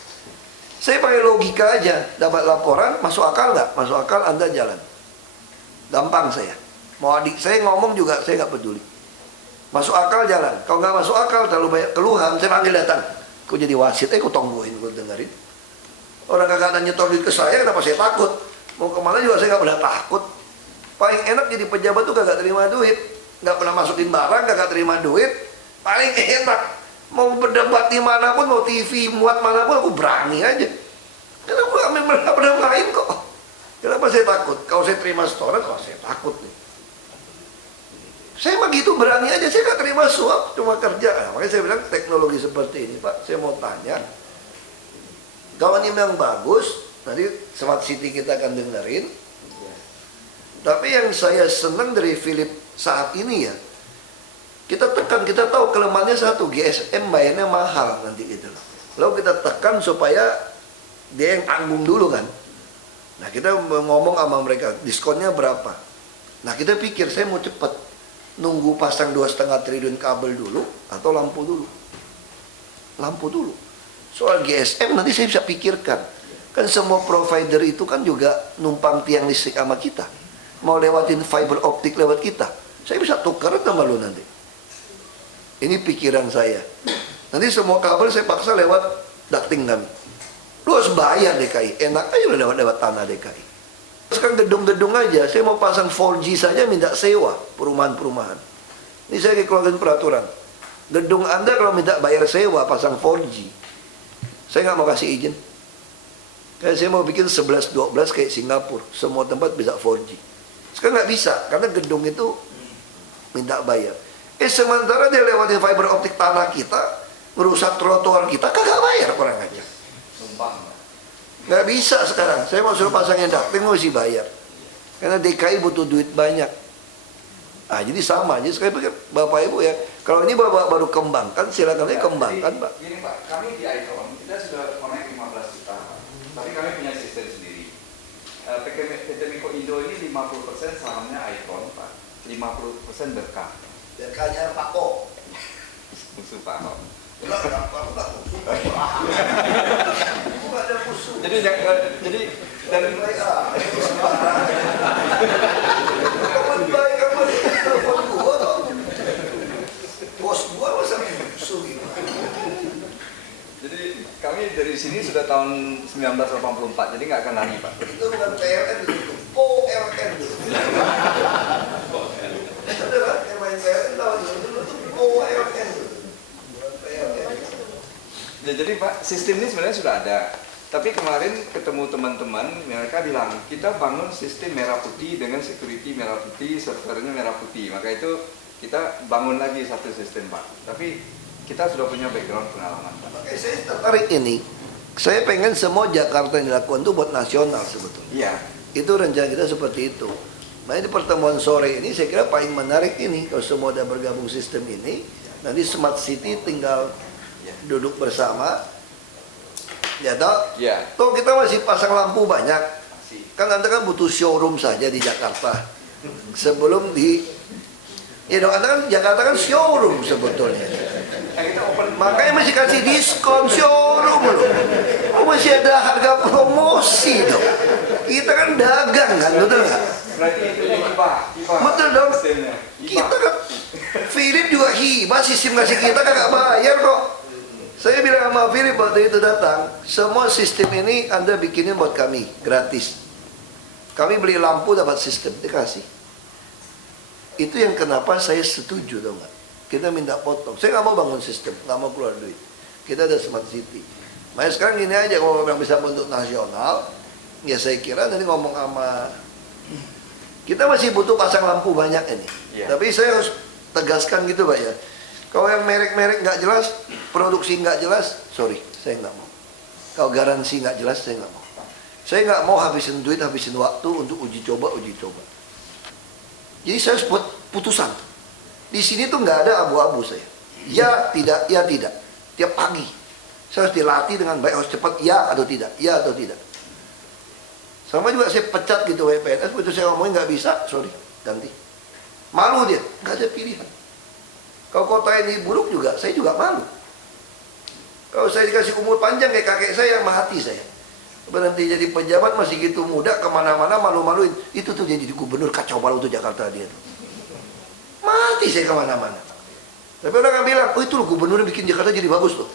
Saya pakai logika aja, dapat laporan, masuk akal nggak? Masuk akal, Anda jalan. Gampang saya. Mau adik saya ngomong juga, saya nggak peduli. Masuk akal jalan. Kalau nggak masuk akal, terlalu banyak keluhan, saya panggil datang. Kok jadi wasit? Kok tungguin, gue dengerin. Orang kagak nyetor duit ke saya, kenapa saya takut? Mau kemana juga saya nggak pernah takut. Paling enak jadi pejabat tuh kagak terima duit, nggak pernah masukin barang, kagak terima duit. Paling enak. Mau berdebat di manapun, mau TV muat manapun, aku berani aja. Karena aku nggak pernah main kok. Kenapa saya takut? Kalau saya terima setoran, saya takut nih. Saya mah gitu berani aja, saya nggak terima suap, cuma kerja. Nah, makanya saya bilang teknologi seperti ini Pak, saya mau tanya, kalau ini memang bagus, nanti Smart City kita akan dengerin. Tapi yang saya senang dari Philip saat ini ya, kita tekan, kita tahu kelemahannya satu, GSM bayarnya mahal nanti gitu. Lalu kita tekan supaya dia yang tanggung dulu kan. Nah kita ngomong sama mereka, diskonnya berapa. Nah kita pikir, saya mau cepat, nunggu pasang 2,5 triliun kabel dulu, atau lampu dulu. Lampu dulu. Soal GSM nanti saya bisa pikirkan. Kan semua provider itu kan juga numpang tiang listrik sama kita. Mau lewatin fiber optik lewat kita. Saya bisa tukar sama lu nanti. Ini pikiran saya. Nanti semua kabel saya paksa lewat ducting kami. Lu harus bayar DKI. Enak aja lu lewat tanah DKI. Sekarang gedung-gedung aja, saya mau pasang 4G saja minta sewa perumahan-perumahan. Ini saya keluarin peraturan. Gedung Anda kalau minta bayar sewa pasang 4G, saya nggak mau kasih izin. Kayak saya mau bikin 11-12 kayak Singapura, semua tempat bisa 4G. Sekarang nggak bisa, karena gedung itu minta bayar. Sementara dia lewatin fiber optik tanah kita, merusak trotoar kita, kagak bayar orang aja. Sumpah. Nggak bisa sekarang, saya mau suruh pasangin ducting mesti bayar. Karena DKI butuh duit banyak. Ah jadi sama aja, saya pikir Bapak Ibu ya, kalau ini Bapak baru kembangkan, silakan aja kembangkan Pak. Gini Pak, kami di Icon, kita sudah connect 15 juta, tapi kami punya sistem sendiri. PT Miko Indo ini 50% sahamnya Icon Pak, 50% berkah. Berkahnya Pak Ko. Musuh Pak Ko. Jadi dari mereka bos gua masa musuh gitu. Jadi kami dari sini sudah tahun 1984, jadi nggak akan lari Pak. Itu bukan PLN itu, OLN dulu. Itu kan yang main PLN tahun dulu itu OLN dulu. Ya, jadi Pak, sistem ini sebenarnya sudah ada. Tapi kemarin ketemu teman-teman, mereka bilang, kita bangun sistem merah putih dengan security merah putih, servernya merah putih. Maka itu kita bangun lagi satu sistem Pak. Tapi kita sudah punya background pengalaman Pak. Makanya saya tertarik ini. Saya pengen semua Jakarta yang dilakukan itu buat nasional sebetulnya. Iya. Itu rencana kita seperti itu. Nah di pertemuan sore ini saya kira paling menarik ini. Kalau semua udah bergabung sistem ini, nanti Smart City tinggal duduk bersama, ya toh? Ya. Toh kita masih pasang lampu banyak. Kan Anda kan butuh showroom saja di Jakarta. Sebelum ya dong, Anda kan Jakarta kan showroom sebetulnya. Makanya masih kasih diskon showroom loh. Oh, masih ada harga promosi dong. Kita kan dagang kan, betul nggak? Berarti itu hibah. Betul dong. Kita kan Philip juga hibah, sistem kasih kita kagak bayar kok. Saya bilang sama Philip waktu itu datang, semua sistem ini Anda bikinin buat kami, gratis. Kami beli lampu dapat sistem, dikasih. Itu yang kenapa saya setuju dong. Kita minta potong. Saya nggak mau bangun sistem, nggak mau keluar duit. Kita ada Smart City. Makanya sekarang gini aja, kalau memang bisa bentuk nasional, ya saya kira nanti ngomong sama, kita masih butuh pasang lampu banyak ini. Tapi saya harus tegaskan gitu Pak ya. Kalau yang merek-merek nggak jelas, produksi nggak jelas, sorry, saya nggak mau. Kalau garansi nggak jelas, saya nggak mau. Saya nggak mau habisin duit, habisin waktu untuk uji coba. Jadi saya harus buat putusan. Di sini tuh nggak ada abu-abu saya. Ya, tidak, ya, tidak. Tiap pagi. Saya harus dilatih dengan baik, harus cepat, ya atau tidak, ya atau tidak. Sama juga saya pecat gitu WPNS, begitu saya ngomongin nggak bisa, sorry, ganti. Malu dia, nggak ada pilihan. Kalau kota ini buruk juga, saya juga malu. Kalau saya dikasih umur panjang kayak kakek saya, mati saya. Berhenti jadi pejabat masih gitu muda, kemana-mana malu-maluin. Itu tuh jadi gubernur, kacau balau tuh Jakarta dia tuh. Mati saya kemana-mana. Tapi orang kan bilang, oh itu loh gubernur bikin Jakarta jadi bagus tuh.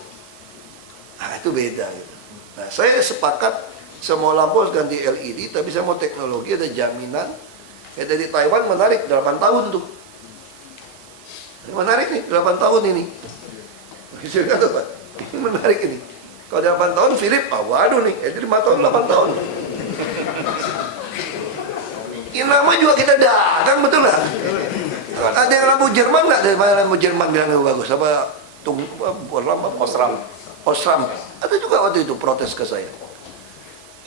Nah itu beda gitu. Nah saya sepakat semua lampu harus ganti LED, tapi saya mau teknologi, ada jaminan. Kayak dari Taiwan menarik, 8 tahun tuh. Menarik nih, 8 tahun ini. Saya kata Pak, ini menarik ini. Kalau 8 tahun, Philip, waduh nih, jadi 5 tahun, 8 tahun. Ini nama juga kita dagang, betul lah. Ada yang lampu Jerman nggak? Dari mana lampu Jerman bilang lebih bagus? Apa Osram. Ada juga waktu itu protes ke saya.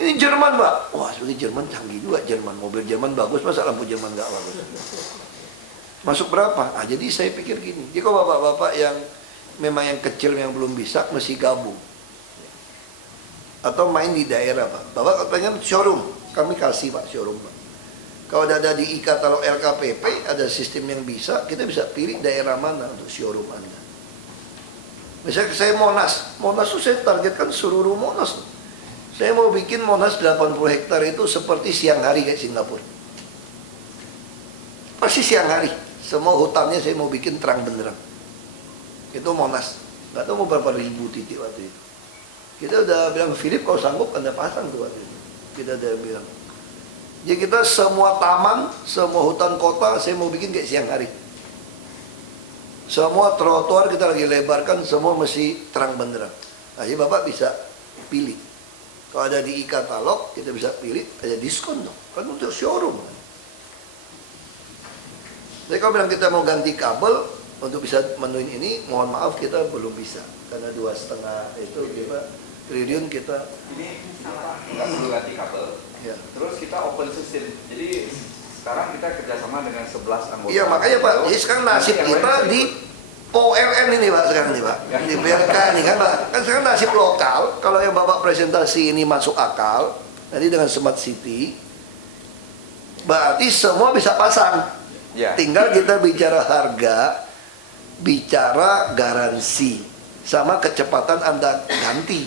Ini Jerman, Pak. Wah, sebenarnya Jerman canggih juga. Jerman, mobil Jerman bagus, masa lampu Jerman nggak bagus? Masuk berapa? Ah, jadi saya pikir gini. Jadi kalau bapak-bapak yang memang yang kecil yang belum bisa, mesti gabung. Atau main di daerah, Pak. Bapak pengen showroom, kami kasih, Pak, showroom, Pak. Kalau ada di e-katalog LKPP, ada sistem yang bisa, kita bisa pilih daerah mana untuk showroom Anda. Misalnya saya Monas itu saya targetkan seluruh Monas. Saya mau bikin Monas 80 hektar itu seperti siang hari kayak Singapura. Pasti siang hari. Semua hutannya saya mau bikin terang benderang. Itu Monas. Nggak tahu mau berapa ribu titik waktu itu. Kita udah bilang, Philip kalau sanggup Anda pasang tuh waktu itu. Kita udah bilang. Jadi kita semua taman, semua hutan kota saya mau bikin kayak siang hari. Semua trotoar kita lagi lebarkan, semua mesti terang benderang. Nah, jadi Bapak bisa pilih. Kalau ada di e-katalog, kita bisa pilih, ada diskon dong. Kan untuk showroom. Jadi kalau bilang kita mau ganti kabel, untuk bisa menuin ini, mohon maaf kita belum bisa. Karena 2,5 itu kita, triliun kita. Ini nggak perlu ganti kabel. Ya. Terus kita open system. Jadi sekarang kita kerjasama dengan 11 anggota. Iya makanya Pak, jadi sekarang nasib kita di POLN ini Pak sekarang nih Pak, di BLK nih kan Pak. Kan sekarang nasib lokal, kalau yang Bapak presentasi ini masuk akal, nanti dengan Smart City, berarti semua bisa pasang. Ya. Tinggal kita bicara harga, bicara garansi, sama kecepatan Anda ganti.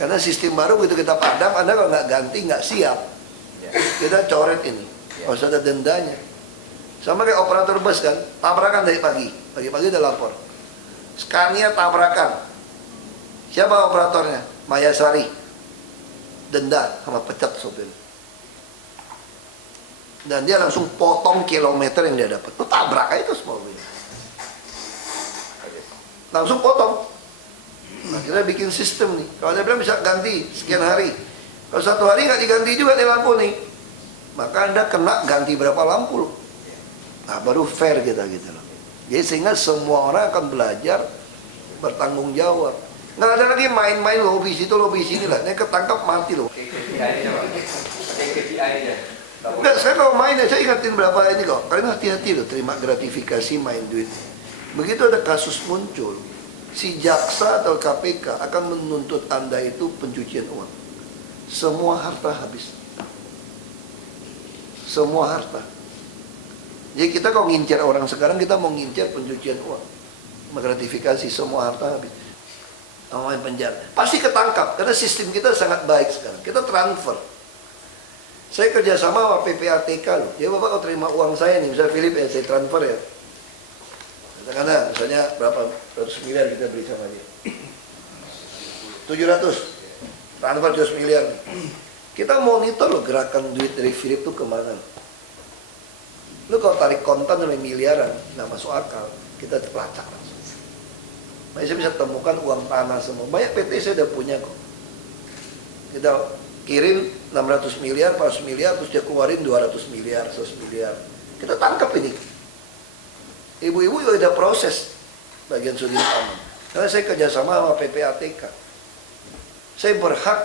Karena sistem baru begitu kita padam, Anda kalau nggak ganti nggak siap. Kita coret ini. Harus ada dendanya. Sama kayak operator bus kan, tabrakan dari pagi. Pagi-pagi udah lapor. Scania tabrakan. Siapa operatornya? Mayasari. Denda sama pecat sopir. Dan dia langsung potong kilometer yang dia dapat. Itu tabrak aja itu semua. Langsung potong. Nah, kita bikin sistem nih. Kalau dia bilang bisa ganti sekian hari. Kalau 1 hari nggak diganti juga nih lampu nih, maka Anda kena ganti berapa lampu loh. Nah, baru fair kita gitu loh. Jadi sehingga semua orang akan belajar bertanggung jawab. Nggak ada lagi main-main lobby situ lobby sini lah. Ini ketangkap mati loh. Enggak, saya kalau main saya ingatin berapa ini kok. Kalian hati-hati loh terima gratifikasi main duit. Begitu ada kasus muncul, si jaksa atau KPK akan menuntut Anda itu pencucian uang. Semua harta habis. Semua harta. Jadi kita kalau ngincar orang sekarang, kita mau ngincar pencucian uang, menggratifikasi, semua harta habis. Main penjara pasti ketangkap karena sistem kita sangat baik sekarang. Kita transfer. Saya kerjasama sama PPATK loh. Jadi Bapak kalau terima uang saya nih, misalnya Philip ya saya transfer ya. Katakanlah misalnya berapa ratus miliar kita beri sama dia. 700 transfer 100 miliar nih. Kita monitor loh gerakan duit dari Philip tuh kemana. Lu kalau tarik kontan sampai miliaran, nggak masuk akal. Kita pelacak langsung. Makanya saya bisa temukan uang tanah semua. Banyak PT saya udah punya kok. Kita kirim 600 miliar, 400 miliar, terus dia keluarin 200 miliar, 100 miliar. Kita tangkap ini. Ibu-ibu juga udah proses bagian sudin aman. Karena saya kerjasama sama PPATK. Saya berhak,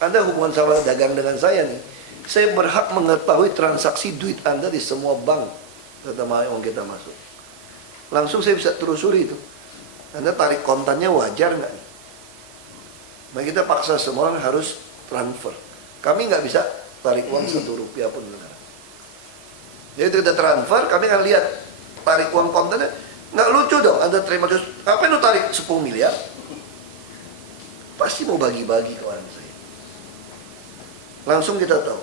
Anda hubungan sama dagang dengan saya nih, saya berhak mengetahui transaksi duit Anda di semua bank terutama yang kita masuk. Langsung saya bisa telusuri itu. Anda tarik kontannya wajar nggak nih? Nah, kita paksa semua orang harus transfer. Kami nggak bisa tarik uang 1 rupiah pun. Jadi kita transfer, kami akan lihat tarik uang kontannya. Nggak lucu dong, Anda terima terus, apa lu tarik 10 miliar? Pasti mau bagi-bagi ke orang saya. Langsung kita tahu.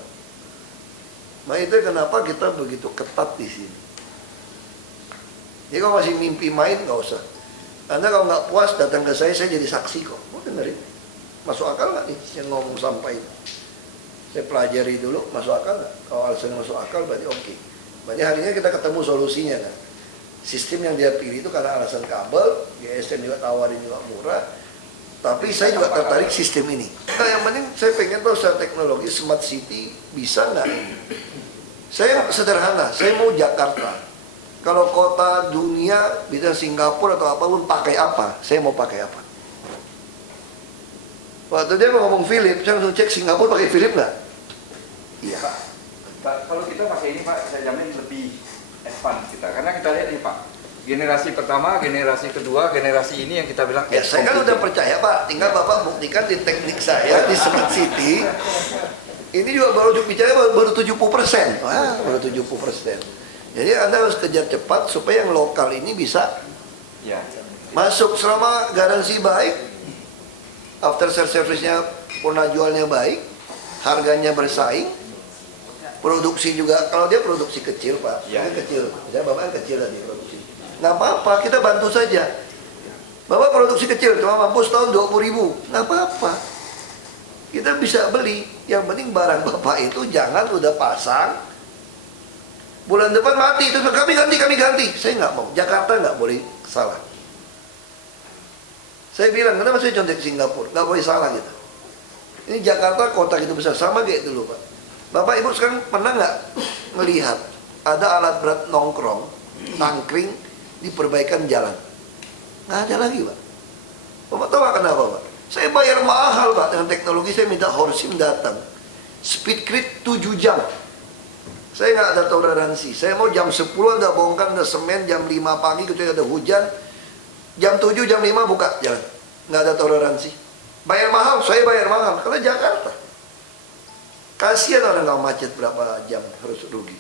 Nah itu kenapa kita begitu ketat di sini. Jadi kalau masih mimpi main nggak usah. Anda kalau nggak puas datang ke saya jadi saksi kok. Mau dengerin? Masuk akal nggak nih yang ngomong sampai itu? Saya pelajari dulu, masuk akal nggak? Kalau alasan masuk akal berarti oke. Berarti hari ini kita ketemu solusinya kan. Sistem yang dia pilih itu karena alasan kabel, GSM juga tawarin juga murah. Tapi saya juga tertarik sistem ini. Nah, yang penting saya pengen tahu secara teknologi Smart City bisa nggak ini? Saya sederhana, saya mau Jakarta. Kalau kota dunia, bisa Singapura atau apapun, pakai apa? Saya mau pakai apa? Waktu dia ngomong Philip, saya langsung cek Singapura pakai Philip nggak? Iya. Pak, kalau kita pakai ini Pak, saya jamin lebih advance kita. Karena kita lihat nih Pak, generasi pertama, generasi kedua, generasi ini yang kita bilang Ya saya kan udah percaya Pak, tinggal Bapak buktikan di teknik saya di Smart City. Ini juga baru bicara baru 70%. Wah, baru 70%. Jadi Anda harus kejar cepat supaya yang lokal ini bisa masuk selama garansi baik, after service-nya purna jualnya baik, harganya bersaing, produksi juga. Kalau dia produksi kecil Pak, dia kecil. Saya Bapak kecil tadi produksi. Nggak apa-apa, kita bantu saja. Bapak produksi kecil, cuma mampu setahun 20.000, nggak apa-apa. Kita bisa beli. Yang penting barang Bapak itu jangan udah pasang, bulan depan mati, itu kami ganti. Saya nggak mau. Jakarta nggak boleh salah. Saya bilang, kenapa saya contek Singapura? Nggak boleh salah gitu. Ini Jakarta kota gitu besar, sama kayak dulu Pak. Bapak Ibu sekarang pernah nggak melihat ada alat berat nongkrong, nangkring, diperbaikan jalan? Nggak ada lagi Pak. Bapak tahu kenapa Pak? Saya bayar mahal Pak dengan teknologi, saya minta Horsim datang. Speed grid 7 jam. Saya nggak ada toleransi. Saya mau jam 10 Anda bongkar, ada semen, jam 5 pagi kecuali ada hujan. Jam 7, jam 5 buka jalan. Nggak ada toleransi. Bayar mahal, saya bayar mahal. Karena Jakarta. Kasihan orang kalau macet berapa jam, harus rugi.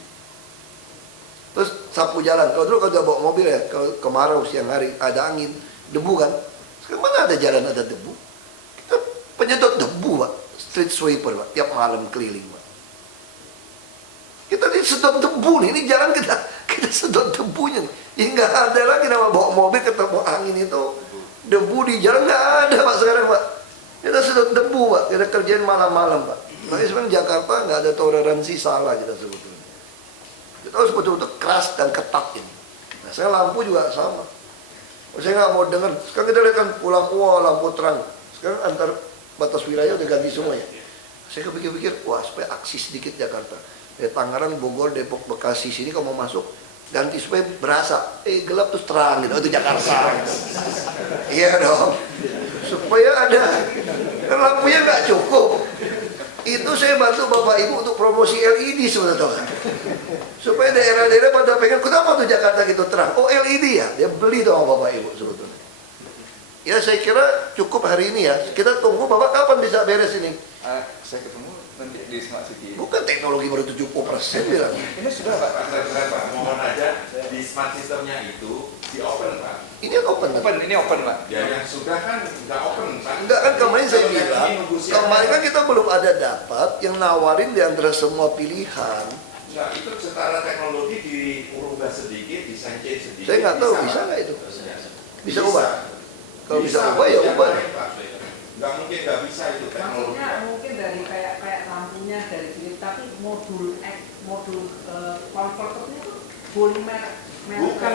Terus sapu jalan. Kalau dulu kalau udah bawa mobil ya, kalau kemarau siang hari, ada angin, debu kan. Sekarang mana ada jalan ada debu? Kita penyedot debu Pak. Street sweeper Pak, tiap malam keliling Pak. Kita disedot debu nih, ini jalan kita sedot debunya nih. Jadi nggak ada lagi nama bawa mobil ketemu angin itu debu di jalan, nggak ada Pak sekarang Pak. Kita sedot debu Pak, kita kerjain malam-malam Pak. Makanya sebenarnya Jakarta nggak ada toleransi salah kita sebetulnya. Kita harus betul-betul keras dan ketat ini. Nah saya lampu juga sama. Saya nggak mau dengar. Sekarang kita lihat kan pulang, wah lampu terang. Sekarang antar batas wilayah udah ganti semua ya. Saya kepikir-pikir, wah supaya aksi sedikit Jakarta. Tangerang, Bogor, Depok, Bekasi sini kalau mau masuk ganti supaya berasa gelap terus terang gitu. Itu Jakarta. Iya dong. Supaya ada. Kan lampunya nggak cukup. Itu saya bantu Bapak Ibu untuk promosi LED sebenarnya. Supaya daerah-daerah pada pengen, kenapa tuh Jakarta gitu terang? Oh LED ya, dia beli tuh sama Bapak Ibu sebetulnya. Ya saya kira cukup hari ini ya. Kita tunggu Bapak kapan bisa beres ini? Saya ketemu nanti di Smart City. Bukan teknologi baru 70% bilang. Ini sudah Pak. Mohon aja di smart systemnya itu di open Pak. Ini open. Ini open Pak. Ya yang sudah kan nggak open Pak. Enggak kan kemarin saya bilang, kemarin kan kita belum ada dapat yang nawarin di antara semua pilihan. Enggak, itu setara teknologi diubah sedikit, desain change sedikit. Saya nggak tahu bisa nggak itu? Bisa ubah? Kalau bisa ubah ya ubah. Nggak mungkin nggak bisa itu teknologi. Maksudnya mungkin dari kayak lampunya dari Philips, tapi modul konverternya itu boleh merek. Bukan.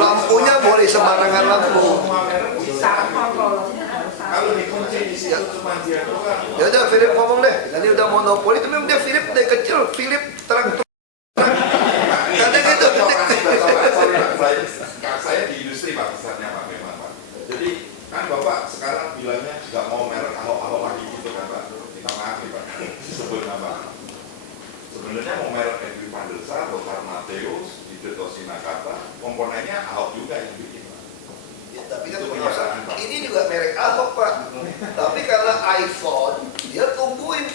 Lampunya boleh sembarangan lampu. Kalau dikunci di situ cuma dia doang. Ya udah Philip ngomong deh. Nanti udah monopoli, tapi dia Philip dari kecil, Philip terang. Karena gitu. Saya di industri Pak, besarnya Pak memang Pak. Jadi kan Bapak sekarang bilangnya nggak mau merek Ahok lagi gitu kan Pak. Minta maaf nih Pak, sebut nama. Sebenarnya mau merek Edwin Pandelsa, Dokter Mateus, Dito Sinakata, komponennya Ahok juga yang bikin Pak. Ya, tapi kan itu kenyataan Pak. ini juga merek Ahok Pak. Tapi karena iPhone dia tumbuhin.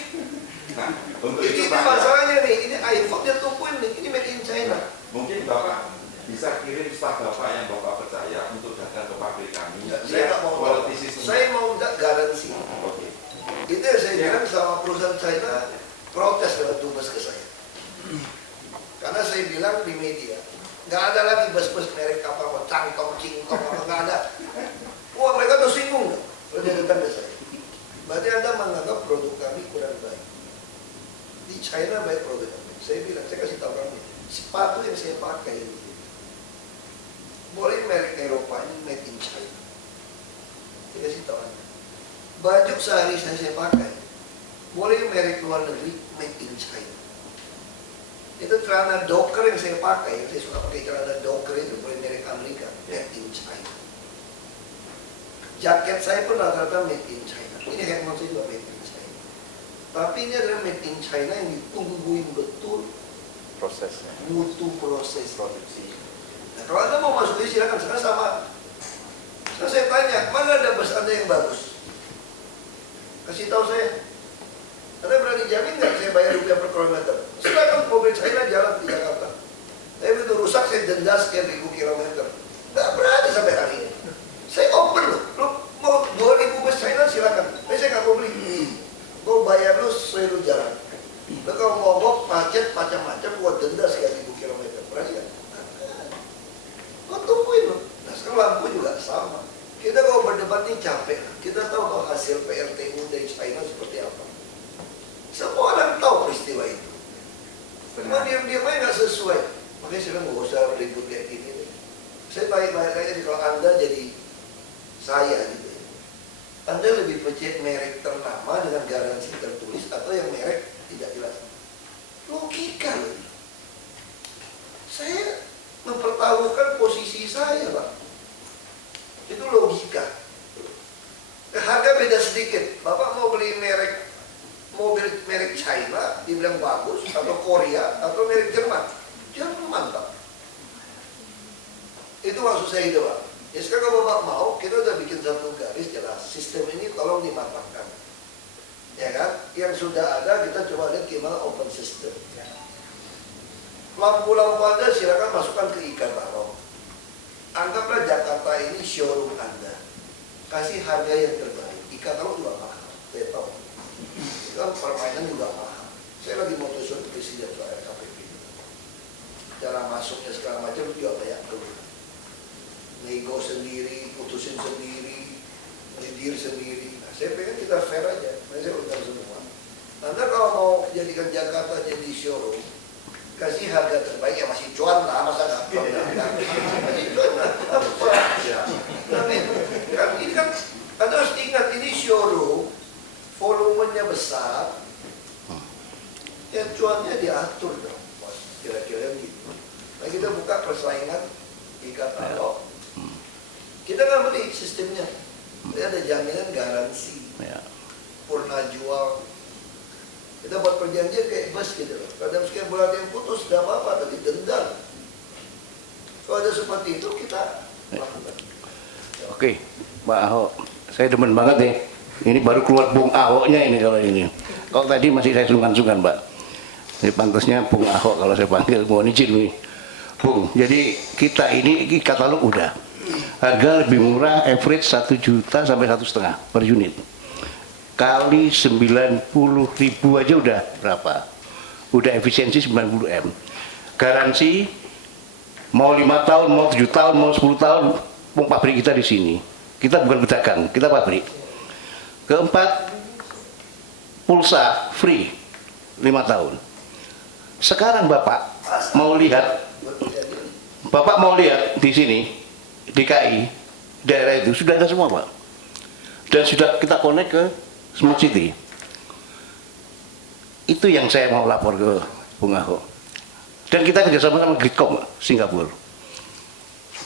Nah, untuk Ini itu Pak, masalahnya nih, ini iPhone dia tumbuhin nih, ini made in China. mungkin Bapak bisa kirim staf Bapak yang Bapak percaya untuk datang ke pabrik kami. Saya nggak mau tahu. Saya mau garansi. Oke. Itu yang saya bilang sama perusahaan China protes dengan dubes ke saya. Karena saya bilang di media, nggak ada lagi bus-bus merek apa cangkong, cingkong, apa nggak ada. Wah mereka tuh singgung, kalau dia datang ke saya. Berarti Anda menganggap produk kami kurang baik. Di China baik produk kami. Saya bilang, saya kasih tahu kami, sepatu yang saya pakai ini boleh merek Eropa ini made in China. Saya kasih tahu Anda. Baju sehari saya pakai boleh merek luar negeri made in China. Itu celana Docker yang saya pakai, saya suka pakai celana Docker itu merek Amerika, made in China. Jaket saya pun rata-rata made in China. Ini handphone saya juga made in China. Tapi ini adalah made in China yang ditungguin betul prosesnya, mutu proses produksi. Nah, kalau Anda mau masuk di silakan, sekarang sama. Sekarang saya tanya, mana ada bus Anda yang bagus? Kasih tahu saya. Anda berani jamin nggak saya bayar rupiah per kilometer? Silakan mobil China jalan di Jakarta. Tapi begitu rusak saya denda sekian ribu kilometer. Nggak berani sampai hari ini. Saya open loh. Lo mau 2000 bus China silakan. Tapi saya nggak mau beli. Gue bayar lo sesuai lo jalan. Lo kalau mogok macet macam-macam buat denda sekian ribu kilometer. Berani nggak? Lo tungguin lo. Nah sekarang lampu juga sama. Kita kalau berdebat ini capek. Kita tahu kalau hasil PRTU dari China seperti apa. Semua orang tahu peristiwa itu. Cuma diam-diam aja nggak sesuai. Makanya saya bilang nggak usah ribut kayak gini. Saya tanya aja kalau Anda jadi saya gitu. Anda lebih percaya merek ternama dengan garansi tertulis atau yang merek tidak jelas? Logika loh. Saya mempertaruhkan posisi saya, Pak. Itu logika. Harga beda sedikit. Bapak mau beli mobil merek China, dibilang bagus, atau Korea, atau merek Jerman. Jerman, Pak. Itu maksud saya itu, Pak. Ya sekarang kalau Bapak mau, kita udah bikin satu garis jelas. Sistem ini tolong dimatangkan. Ya kan? Yang sudah ada, kita coba lihat gimana open system. Lampu-lampu Anda silakan masukkan ke e-katalog. Anggaplah Jakarta ini showroom Anda. Kasih harga yang terbaik. E-katalog juga mahal. Saya tahu. Kan permainan juga mahal. Saya lagi mau tusun presiden soal RKPP. Cara masuknya segala macam juga banyak dulu. Nego sendiri, putusin sendiri, lidir sendiri. Nah, saya pengen kita fair aja. Saya undang semua. Anda kalau mau jadikan Jakarta jadi showroom, kasih harga terbaik ya masih cuan lah, masa nggak cuan lah? Masih cuan lah. Kan ini kan Anda harus ingat ini showroom. Volumenya besar, ya cuannya diatur dong, kira-kira gitu. Nah kita buka persaingan di katalog, kita nggak beli sistemnya, kita ada jaminan garansi, purna jual, kita buat perjanjian kayak bus gitu loh. Kadang sekian bulan yang putus, tidak apa-apa, tapi denda. Kalau ada seperti itu kita lakukan. Oke, Pak Ahok, saya demen banget nih. Ini baru keluar Bung Ahoknya ini kalau ini. Kalau tadi masih saya sungkan-sungkan, Pak. Jadi pantasnya Bung Ahok kalau saya panggil, mohon izin nih. Bung, jadi kita ini katalog udah. Harga lebih murah, average 1 juta sampai 1,5 per unit. Kali 90.000 aja udah berapa? Udah efisiensi 90 M. Garansi mau 5 tahun, mau 7 tahun, mau 10 tahun, pabrik kita di sini. Kita bukan pedagang, kita pabrik. Keempat, pulsa free 5 tahun. Sekarang Bapak mau lihat di sini DKI daerah itu sudah ada semua, Pak. Dan sudah kita connect ke Smart City. Itu yang saya mau lapor ke Bung Ahok. Dan kita kerjasama sama Gridcom Singapura.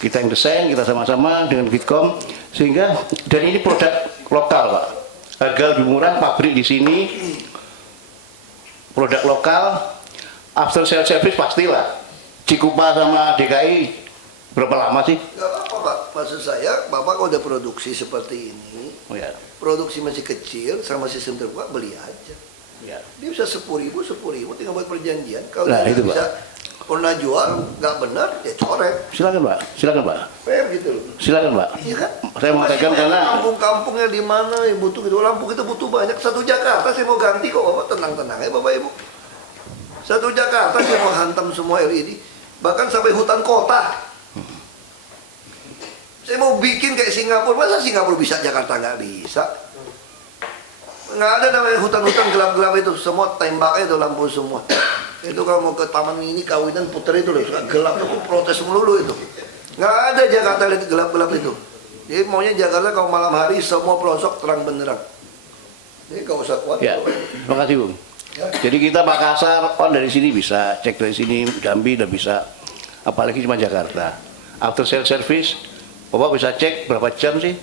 Kita yang desain, kita sama-sama dengan Gridcom, sehingga dan ini produk lokal, Pak. Harga lebih murah, pabrik di sini, produk lokal, after sales service pastilah. Cikupa sama DKI berapa lama sih? Gak apa-apa, Pak. Maksud saya, Bapak kalau udah produksi seperti ini, produksi masih kecil, sama sistem terbuka, beli aja. Dia bisa 10.000, tinggal buat perjanjian. Kalau dia itu, bisa pernah jual, nggak benar, ya coret. Silakan, Pak. Silakan, Pak. Fair gitu loh. Silakan, Pak. Iya kan? Saya mengatakan karena kampung-kampungnya di mana yang butuh gitu. Lampu kita butuh banyak. Satu Jakarta saya mau ganti kok, Bapak tenang-tenang ya, Bapak Ibu. Satu Jakarta saya mau hantam semua LED, bahkan sampai hutan kota. Saya mau bikin kayak Singapura. Masa Singapura bisa, Jakarta nggak bisa? Nggak ada namanya hutan-hutan gelap-gelap itu. Semua tembaknya itu lampu semua. Itu kalau mau ke taman ini kawinan puter itu loh, gelap itu protes melulu itu. Nggak ada Jakarta lihat gelap-gelap itu. Jadi maunya Jakarta kalau malam hari semua pelosok terang benderang. Jadi nggak usah kuat. Ya, terima kasih, Bung. Jadi kita Makassar, dari sini bisa, cek dari sini, Jambi udah bisa. Apalagi cuma Jakarta. After sales service, Bapak bisa cek berapa jam sih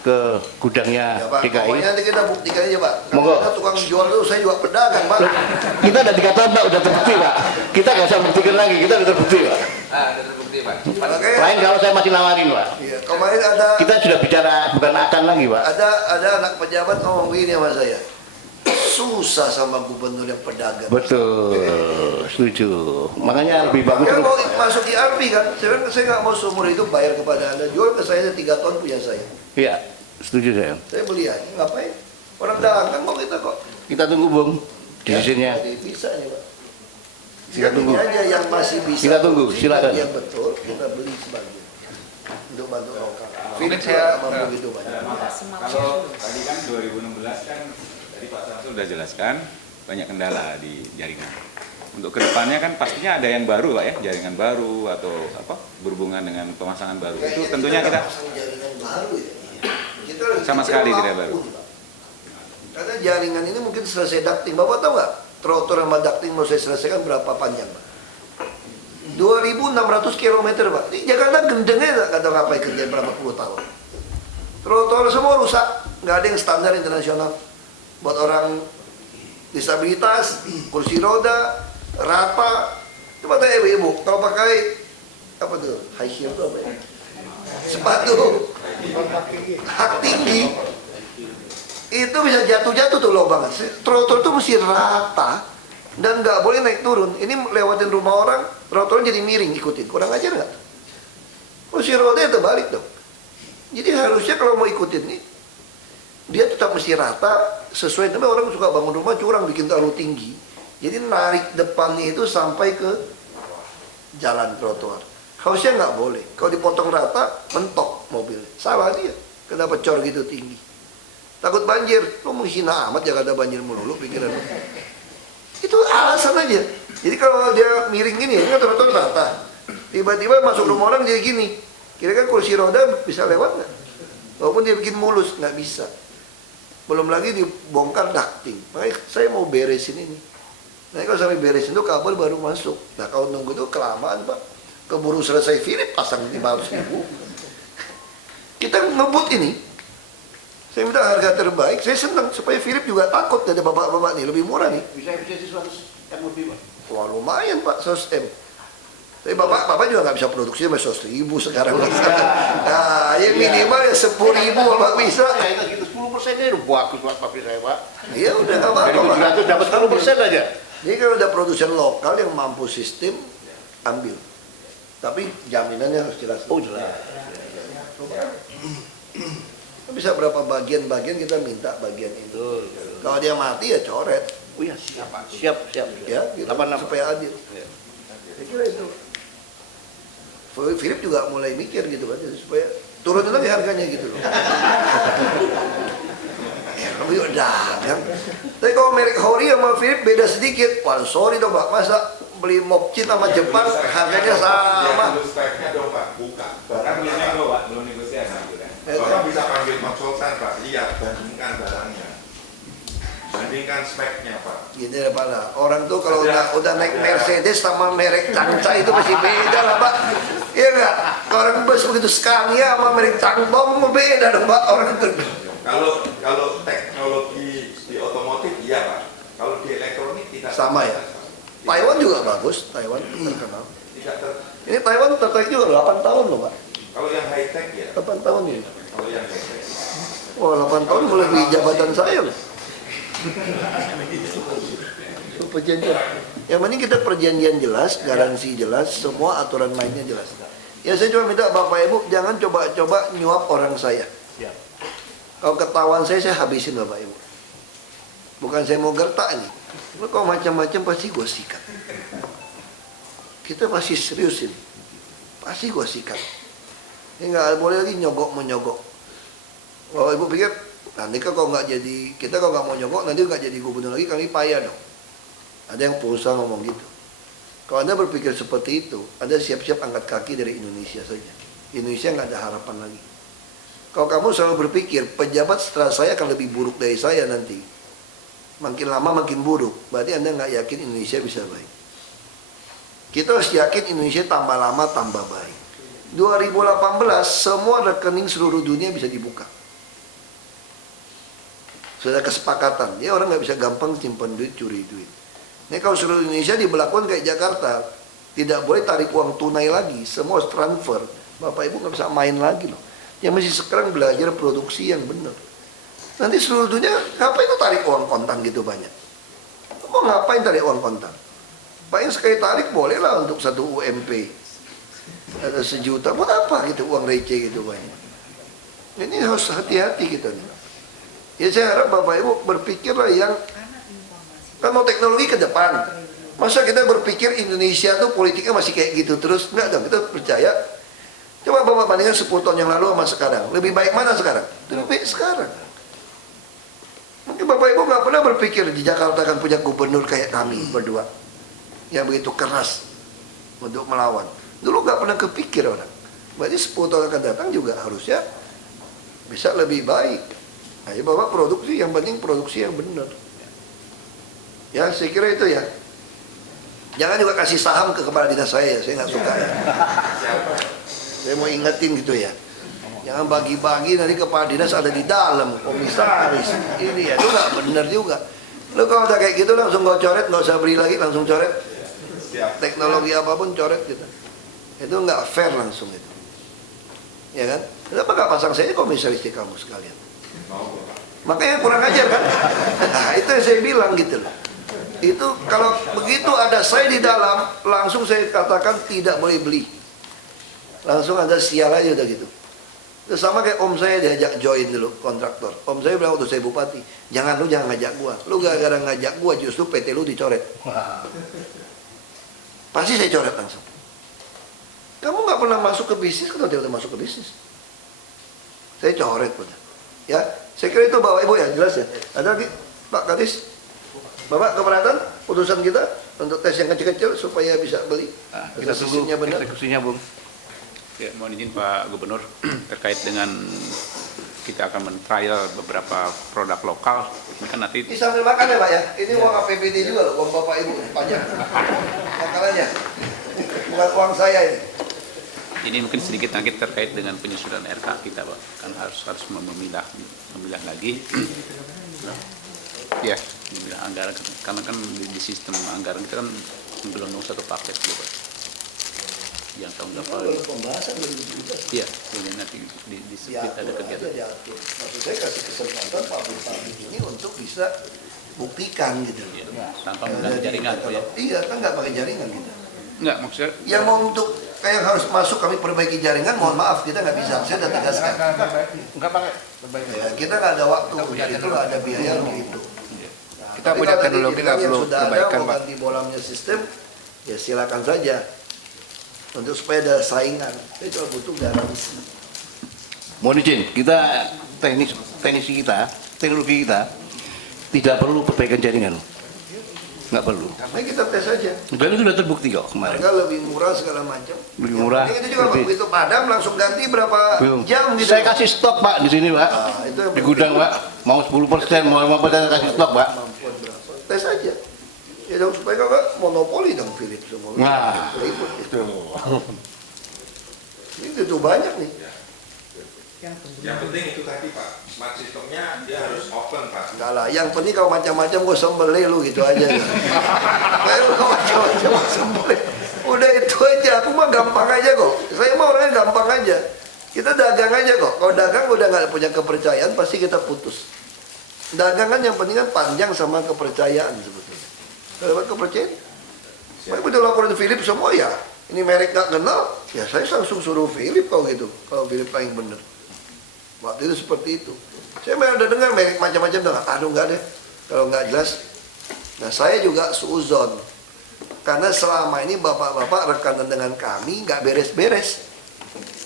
ke gudangnya Ya Pak, DKI. pokoknya nanti kita buktikan aja Pak. Monggo. Karena tukang jual itu saya juga pedagang Pak. Kita udah 3 tahun Pak, udah terbukti Pak. Kita nggak usah buktikan lagi, kita udah terbukti Pak. Udah terbukti Pak. Makanya, Lain kalau saya masih nawarin Pak. iya, kemarin ada Kita sudah bicara bukan akan lagi Pak. ada anak pejabat ngomong begini sama saya. Susah sama gubernur yang pedagang. Betul, setuju. Makanya lebih bagus. Makanya mau masuk IRP kan, saya nggak mau seumur hidup bayar kepada Anda. Jual ke saya 3 ton punya saya. Iya, setuju saya. Saya beli aja, ngapain? Orang dagang kok kita kok. Kita tunggu Bung, decisionnya. Jadi bisa nih Pak. Kita tunggu. Ini aja yang masih bisa. Kita tunggu, silakan. Yang betul, kita beli sebagian. Untuk bantu lokal. Mungkin Philips saya mampu gitu Pak. kalau tadi kan 2016 kan tadi Pak Samsul sudah jelaskan banyak kendala di jaringan. Untuk kedepannya kan pastinya ada yang baru Pak ya, jaringan baru atau apa berhubungan dengan pemasangan baru. Itu tentunya kita jaringan baru ya. Kita sama sekali tidak baru. Karena jaringan ini mungkin selesai ducting. Bapak tahu nggak? Trotoar sama ducting mau saya selesaikan berapa panjang Pak? 2.600 km Pak. Di Jakarta gendengnya nggak tahu ngapain kerja berapa puluh tahun. Trotoar semua rusak, nggak ada yang standar internasional. Buat orang disabilitas, kursi roda, rata. Coba tanya ibu-ibu, kalau pakai apa tuh? High heel itu apa ya? Sepatu hak tinggi itu bisa jatuh-jatuh tuh lubang. Trotoar itu mesti rata dan nggak boleh naik turun. Ini lewatin rumah orang, trotoarnya jadi miring ikutin. Kurang ajar nggak? Kursi roda terbalik dong. Jadi harusnya kalau mau ikutin nih, dia tetap mesti rata sesuai. Tapi orang suka bangun rumah curang bikin terlalu tinggi. Jadi narik depannya itu sampai ke jalan trotoar. Harusnya nggak boleh. Kalau dipotong rata, mentok mobil. Salah dia. Kenapa cor gitu tinggi? Takut banjir. Lo menghina amat Jakarta banjir melulu pikiran lo. Itu alasan aja. Jadi kalau dia miring gini, ini kan trotoar rata. Tiba-tiba masuk rumah orang jadi gini. Kira-kira kursi roda bisa lewat nggak? Walaupun dia bikin mulus, nggak bisa. Belum lagi dibongkar ducting. Makanya saya mau beresin ini. Nah kalau sampai beresin itu kabel baru masuk. Nah kalau nunggu itu kelamaan Pak. Keburu selesai Philips pasang 500.000. Kita ngebut ini. Saya minta harga terbaik. Saya senang supaya Philips juga takut dari bapak-bapak nih lebih murah nih. Bisa efisiensi 100 M lebih Pak. Wah lumayan Pak 100 M. Tapi bapak juga nggak bisa produksi sampai 100.000 sekarang. Nah yang minimal ya 10.000 bapak bisa. Ya itu gitu 10%-nya udah bagus Pak pabrik saya Pak. Iya udah nggak apa-apa. Dari 700 dapat 10% aja. Jadi kalau ada produsen lokal yang mampu sistem, ambil. Tapi jaminannya harus jelas. Oh jelas. Bisa berapa bagian-bagian kita minta bagian itu. Kalau dia mati ya coret. Oh iya siap. Ya, gitu, supaya adil. Saya kira itu. Philips juga mulai mikir gitu kan, supaya turunin lagi harganya gitu loh. Kamu juga dagang. Tapi kalau merek Hori sama Philips beda sedikit. Wah sorry dong Pak, masa beli Mopcin sama Jepang harganya sama. Speknya dong Pak, buka. Kan belum negosiasi gitu kan. Orang bisa panggil konsultan Pak, lihat, bandingkan barangnya. Bandingkan speknya Pak. Gini ya Pak lah, orang tuh kalau udah naik Mercedes sama merek Cangca itu masih beda lah Pak. Iya nggak? Orang bus begitu Scania sama merek Cangdong beda dong Pak orang itu. Kalau teknologi di otomotif iya Pak. Kalau di elektronik tidak Sama ya. Taiwan juga bagus, Taiwan terkenal. Tidak Ini Taiwan tertarik juga 8 tahun loh Pak. Kalau yang high tech ya. 8 tahun ini. Kalau yang high tech. Wah 8 tahun melebihi jabatan saya loh. Perjanjian. Yang penting kita perjanjian jelas, garansi jelas, semua aturan mainnya jelas. Ya saya cuma minta Bapak Ibu jangan coba-coba nyuap orang saya. Kalau ketahuan saya habisin Bapak Ibu. Bukan saya mau gertak nih. Kalau macam-macam pasti gue sikat. Kita masih serius ini. Pasti gue sikat. Ini nggak boleh lagi nyogok-menyogok. Kalau Ibu pikir, nanti kalau nggak jadi, kita kalau nggak mau nyogok, nanti nggak jadi gubernur lagi, kali payah dong. Ada yang pengusaha ngomong gitu. Kalau Anda berpikir seperti itu, Anda siap-siap angkat kaki dari Indonesia saja. Indonesia nggak ada harapan lagi. Kalau kamu selalu berpikir, pejabat setelah saya akan lebih buruk dari saya nanti. Makin lama makin buruk. Berarti Anda nggak yakin Indonesia bisa baik. Kita harus yakin Indonesia tambah lama tambah baik. 2018 semua rekening seluruh dunia bisa dibuka. Sudah kesepakatan. Ya orang nggak bisa gampang simpan duit, curi duit. Ini kalau seluruh Indonesia diberlakukan kayak Jakarta, tidak boleh tarik uang tunai lagi. Semua harus transfer. Bapak Ibu nggak bisa main lagi loh. Yang mesti sekarang belajar produksi yang benar. Nanti seluruh dunia, ngapain itu tarik uang kontan gitu banyak? Kok ngapain tarik uang kontan? Paling sekali tarik bolehlah untuk 1 UMP. Ada 1 juta, buat apa gitu uang receh gitu banyak? Ini harus hati-hati kita nih. Ya saya harap Bapak Ibu berpikirlah yang, kan mau teknologi ke depan. Masa kita berpikir Indonesia tuh politiknya masih kayak gitu terus? Enggak dong, kita percaya. Coba Bapak bandingkan 10 tahun yang lalu sama sekarang. Lebih baik mana sekarang? Lebih baik sekarang. Mungkin Bapak Ibu nggak pernah berpikir di Jakarta akan punya gubernur kayak kami berdua yang begitu keras untuk melawan. Dulu nggak pernah kepikir orang. Berarti 10 tahun akan datang juga harusnya bisa lebih baik. Ayo Bapak produksi, yang penting produksi yang benar. Ya saya kira itu ya. Jangan juga kasih saham ke kepala dinas saya nggak suka ya. Saya mau ingetin gitu ya. Jangan bagi-bagi nanti kepala dinas ada di dalam, komisaris ini ya, itu nggak benar juga. Lo kalau udah kayak gitu langsung kau coret, nggak usah beri lagi, langsung coret. Teknologi apapun coret gitu. Itu nggak fair langsung itu. Ya kan? Kenapa nggak pasang saya komisaris di kamu sekalian? Makanya kurang ajar kan? Nah itu yang saya bilang gitu loh. Itu kalau begitu ada saya di dalam, langsung saya katakan tidak boleh beli. Langsung Anda sial aja udah gitu. Terus sama kayak om saya diajak join dulu kontraktor. Om saya bilang waktu saya bupati, jangan ngajak gua. Lu gara-gara ngajak gua justru PT lu dicoret. Pasti saya coret langsung. Kamu nggak pernah masuk ke bisnis, kenapa dia udah masuk ke bisnis? Saya coret udah. Ya, saya kira itu Bapak Ibu ya jelas ya. Ada lagi Pak Kadis, Bapak keberatan putusan kita untuk tes yang kecil-kecil supaya bisa beli. Nah, kita tunggu eksekusinya, Bung. Ya, mohon izin Pak Gubernur terkait dengan kita akan men-trial beberapa produk lokal. Ini kan nanti ini sambil makan ya Pak ya. Ini uang APBD juga loh, uang Bapak Ibu pajak. Makanannya bukan uang saya ini. Ini mungkin sedikit nanti terkait dengan penyusunan RK kita, Pak. Kan harus memilah lagi. Ya, memilah anggaran karena kan di sistem anggaran kita kan menggelondong satu paket gitu, Pak. Yang tahun depan. Pembahasan Iya, ini nanti disebut ada kegiatan. Maksud saya kasih kesempatan pabrik-pabrik ini untuk bisa buktikan gitu. Ya, tanpa menggunakan jaringan, Pak ya. Iya, kan nggak pakai jaringan gitu. Enggak, maksudnya. Yang mau untuk kayak harus masuk kami perbaiki jaringan, mohon maaf kita nggak bisa. Saya sudah tegaskan. Enggak pakai perbaiki. Ya, kita nggak ada waktu, itu nggak ada biaya untuk itu. Kita punya teknologi nggak perlu perbaikan, Pak. Ganti bolamnya sistem, ya silakan saja. Untuk supaya ada saingan, saya cuma butuh garansi. Mohon izin, kita teknisi kita, teknologi kita tidak perlu perbaikan jaringan, nggak perlu. Karena kita tes saja. Dan itu sudah terbukti kok kemarin. Harga lebih murah segala macam. Lebih murah. Itu juga begitu padam langsung ganti berapa jam gitu. Saya kasih stok Pak di sini Pak, di gudang Pak, mau 10%, mau 5% kasih stok Pak. Tes aja. Ya dong supaya kagak monopoli dong Philips semua. Nah, itu. Ini tuh banyak nih. Yang penting itu tadi Pak, smart systemnya dia harus open Pak. Enggak lah, yang penting kalau macam-macam gue sembelih lu gitu aja. Kayak lu macam-macam sembelih. Udah itu aja, aku mah gampang aja kok. Saya mah orangnya gampang aja. Kita dagang aja kok. Kalau dagang udah nggak punya kepercayaan, pasti kita putus. Dagangan yang penting kan panjang sama kepercayaan sebetulnya. Kalau dapat kepercayaan, saya udah laporin Philips semua ya. Ini merek nggak kenal, ya saya langsung suruh Philips kalau gitu. Kalau Philips paling bener. Waktu itu seperti itu. Saya udah dengar merek macam-macam dengar. Aduh nggak deh, kalau nggak jelas. Nah saya juga suuzon. Karena selama ini bapak-bapak rekanan dengan kami nggak beres-beres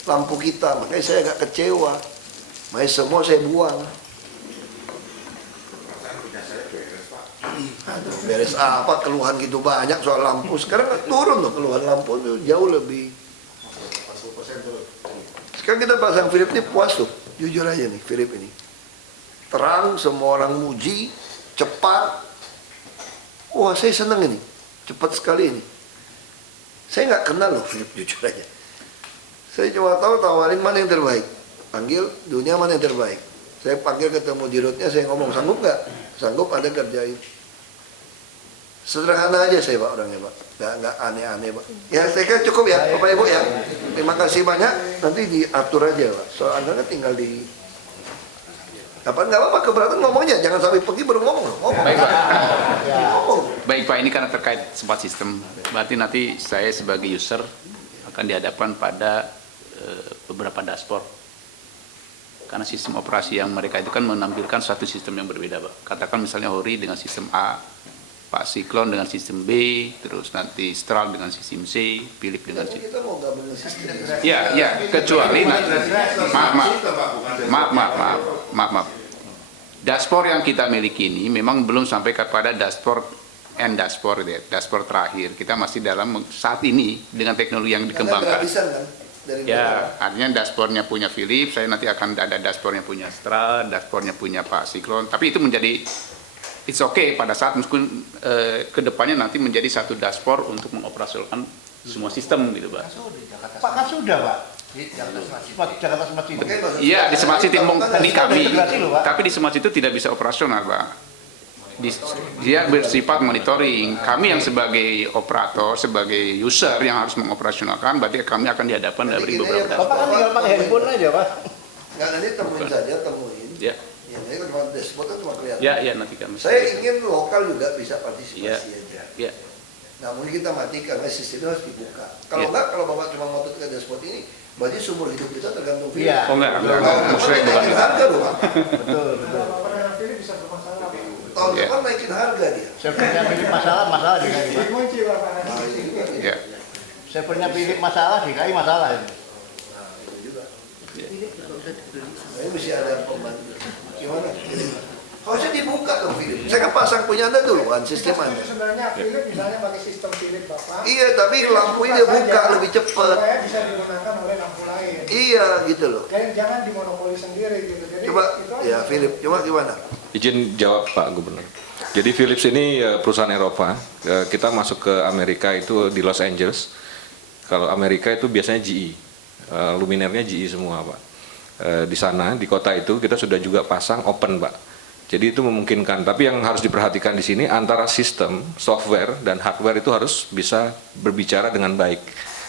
lampu kita, makanya saya agak kecewa. Makanya semua saya buang. Aduh, beres apa keluhan gitu banyak soal lampu. Sekarang turun loh keluhan lampu itu jauh lebih. Sekarang kita pasang Philips ini puas tuh. Jujur aja nih Philips ini. Terang, semua orang muji. cepat. Wah, saya senang ini, cepat sekali ini. Saya nggak kenal loh Philip, jujur aja. Saya cuma tahu tawarin mana yang terbaik. Panggil dunia mana yang terbaik. Saya panggil ketemu di rootnya, saya ngomong, sanggup nggak? Sanggup, Anda kerjain. Sederhana aja saya Pak orangnya Pak, nggak aneh-aneh Pak. Ya saya kira cukup ya Bapak Ibu ya. Terima kasih banyak, nanti diatur aja Pak. Soal Anda kan tinggal di nggak apa-apa keberatan ngomongnya, jangan sampai pergi baru ngomong. Baik Pak. Ngomong. Baik Pak, ini karena terkait smart system, berarti nanti saya sebagai user akan dihadapkan pada beberapa dashboard. Karena sistem operasi yang mereka itu kan menampilkan suatu sistem yang berbeda Pak. Katakan misalnya Hori dengan sistem A, Pak Siklon dengan sistem B, terus nanti Stral dengan sistem C, Philip dengan sistem. Kita mau gabung sistem. Ya, kecuali maaf. Dashboard yang kita miliki ini memang belum sampai kepada dashboard dashboard ya, dashboard terakhir. Kita masih dalam saat ini dengan teknologi yang dikembangkan. Ya, artinya dashboardnya punya Philip, saya nanti akan ada dashboardnya punya Stral, dashboardnya punya Pak Siklon. Tapi itu menjadi it's okay pada saat meskipun kedepannya nanti menjadi satu dashboard untuk mengoperasionalkan semua sistem gitu Pak. Pak kan sudah Pak. Jakarta Smart City. Iya di Smart City di kami, tapi di Smart City tidak bisa operasional Pak. Dia bersifat monitoring. Kami yang sebagai operator, sebagai user yang harus mengoperasionalkan, berarti kami akan dihadapkan dari beberapa dashboard. Bapak kan tinggal pakai handphone aja Pak. Nggak, nanti temuin saja, temuin. Ya. Ya, ini cuma dashboard kan cuma kelihatan. Ya, nanti kami. Saya ingin lokal juga bisa partisipasi aja. Ya. Nah, mungkin kita matikan, karena sistemnya harus dibuka. Kalau enggak, kalau Bapak cuma ngotot ke dashboard ini, berarti sumber hidup kita tergantung Philip. Iya. Oh enggak. Maksudnya naikin harga loh Pak. Betul. Tahun depan naikin harga dia. Servernya Philip masalah DKI Pak. Ya. Servernya Philip masalah DKI masalah ini. Ini mesti ada pembantu. Gimana? Harusnya dibuka dong Philip. Saya kan pasang punya Anda dulu kan, sistem Anda. Sebenarnya Philip misalnya pakai sistem Philip Bapak. Iya, tapi lampunya dia buka lebih cepat. Supaya bisa digunakan oleh lampu lain. Iya, gitu loh. Jangan dimonopoli sendiri gitu. Jadi Coba, itu ya Philip, coba gimana? Izin jawab Pak Gubernur. Jadi Philips ini perusahaan Eropa. Kita masuk ke Amerika itu di Los Angeles. Kalau Amerika itu biasanya GE. Luminernya GE semua Pak. Di sana, di kota itu kita sudah juga pasang open Pak. Jadi itu memungkinkan. Tapi yang harus diperhatikan di sini antara sistem, software, dan hardware itu harus bisa berbicara dengan baik.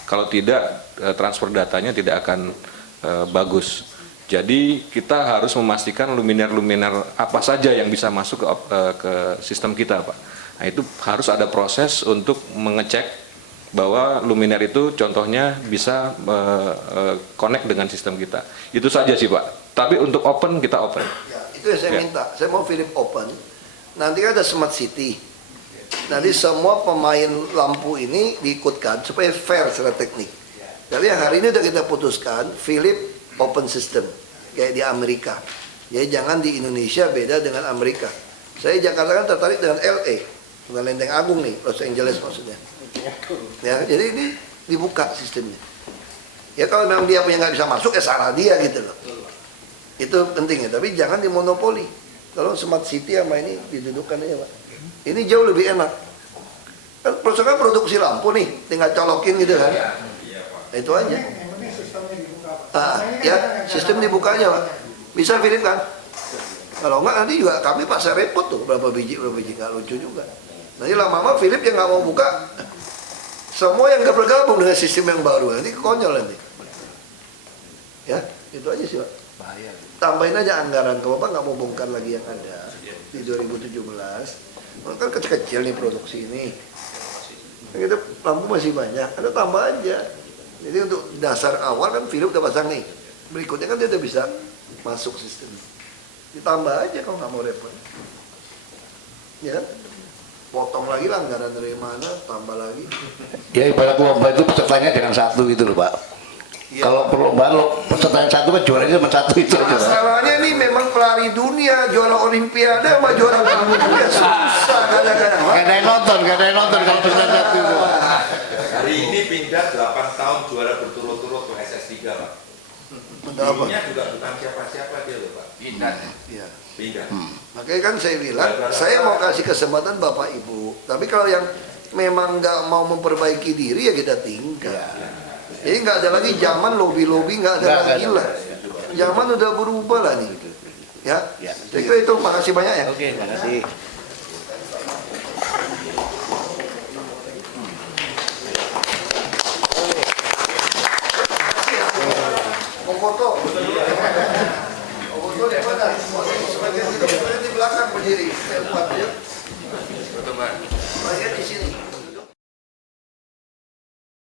Kalau tidak, transfer datanya tidak akan bagus. Jadi kita harus memastikan luminaire-luminaire apa saja yang bisa masuk ke sistem kita Pak. Nah itu harus ada proses untuk mengecek bahwa luminaire itu contohnya bisa connect dengan sistem kita. Itu saja sih Pak. Tapi untuk open kita open. Ya, itu yang saya minta. Saya mau Philip open. Nanti ada smart city. Nanti semua pemain lampu ini diikutkan supaya fair secara teknik. Tapi yang hari ini sudah kita putuskan Philip open system kayak di Amerika. Jadi jangan di Indonesia beda dengan Amerika. Saya Jakarta kan tertarik dengan LA, dengan Lenteng Agung nih, Los Angeles maksudnya. Ya, jadi ini dibuka sistemnya. Ya kalau memang dia punya nggak bisa masuk, ya salah dia gitu loh. Itu penting ya, tapi jangan dimonopoli. Kalau smart city sama ini didudukkan aja Pak. Ini jauh lebih enak. Kan perusahaan produksi lampu nih, tinggal colokin gitu kan. Nah, itu aja. Ya, sistem dibuka aja Pak. Bisa Philip kan? Kalau enggak nanti juga kami pasar repot tuh berapa biji nggak lucu juga. Nanti lama-lama Philip yang nggak mau buka, semua yang nggak bergabung dengan sistem yang baru nanti konyol nanti. Ya, itu aja sih Pak. Bahaya. Tambahin aja anggaran, kalau Bapak nggak mau bongkar lagi yang ada di 2017. Kan kecil-kecil nih produksi ini. Kita lampu masih banyak, ada tambah aja. Jadi untuk dasar awal kan Philip udah pasang nih. Berikutnya kan dia udah bisa masuk sistem. Ditambah aja kalau nggak mau repot. Ya, potong lagi lah anggaran dari mana, tambah lagi. Ya ibarat lomba itu pesertanya dengan satu gitu loh Pak. Ya. Kalau perlombaan pesertanya satu kan juaranya cuma satu itu aja. Masalahnya nih memang pelari dunia, juara olimpiade sama juara dunia susah kadang-kadang. Gak ada yang nonton kalau peserta satu itu. Hari ini pindah 8 tahun juara berturut-turut ke SS3 Pak. Untuk apa? Ibunya juga bukan siapa-siapa dia loh Pak. Pindah. Iya. Pindah. Makanya kan saya bilang, saya mau kasih kesempatan Bapak Ibu. Tapi kalau yang memang nggak mau memperbaiki diri ya kita tinggal. Jadi nggak ada lagi zaman lobby-lobby, nggak ada lagi lah. Zaman udah berubah lah nih. Ya, saya kira itu. Makasih banyak ya. Oke, makasih. Mau foto? Mau foto di mana? Sebagian di belakang berdiri. Saya buat ya. Bagian di sini.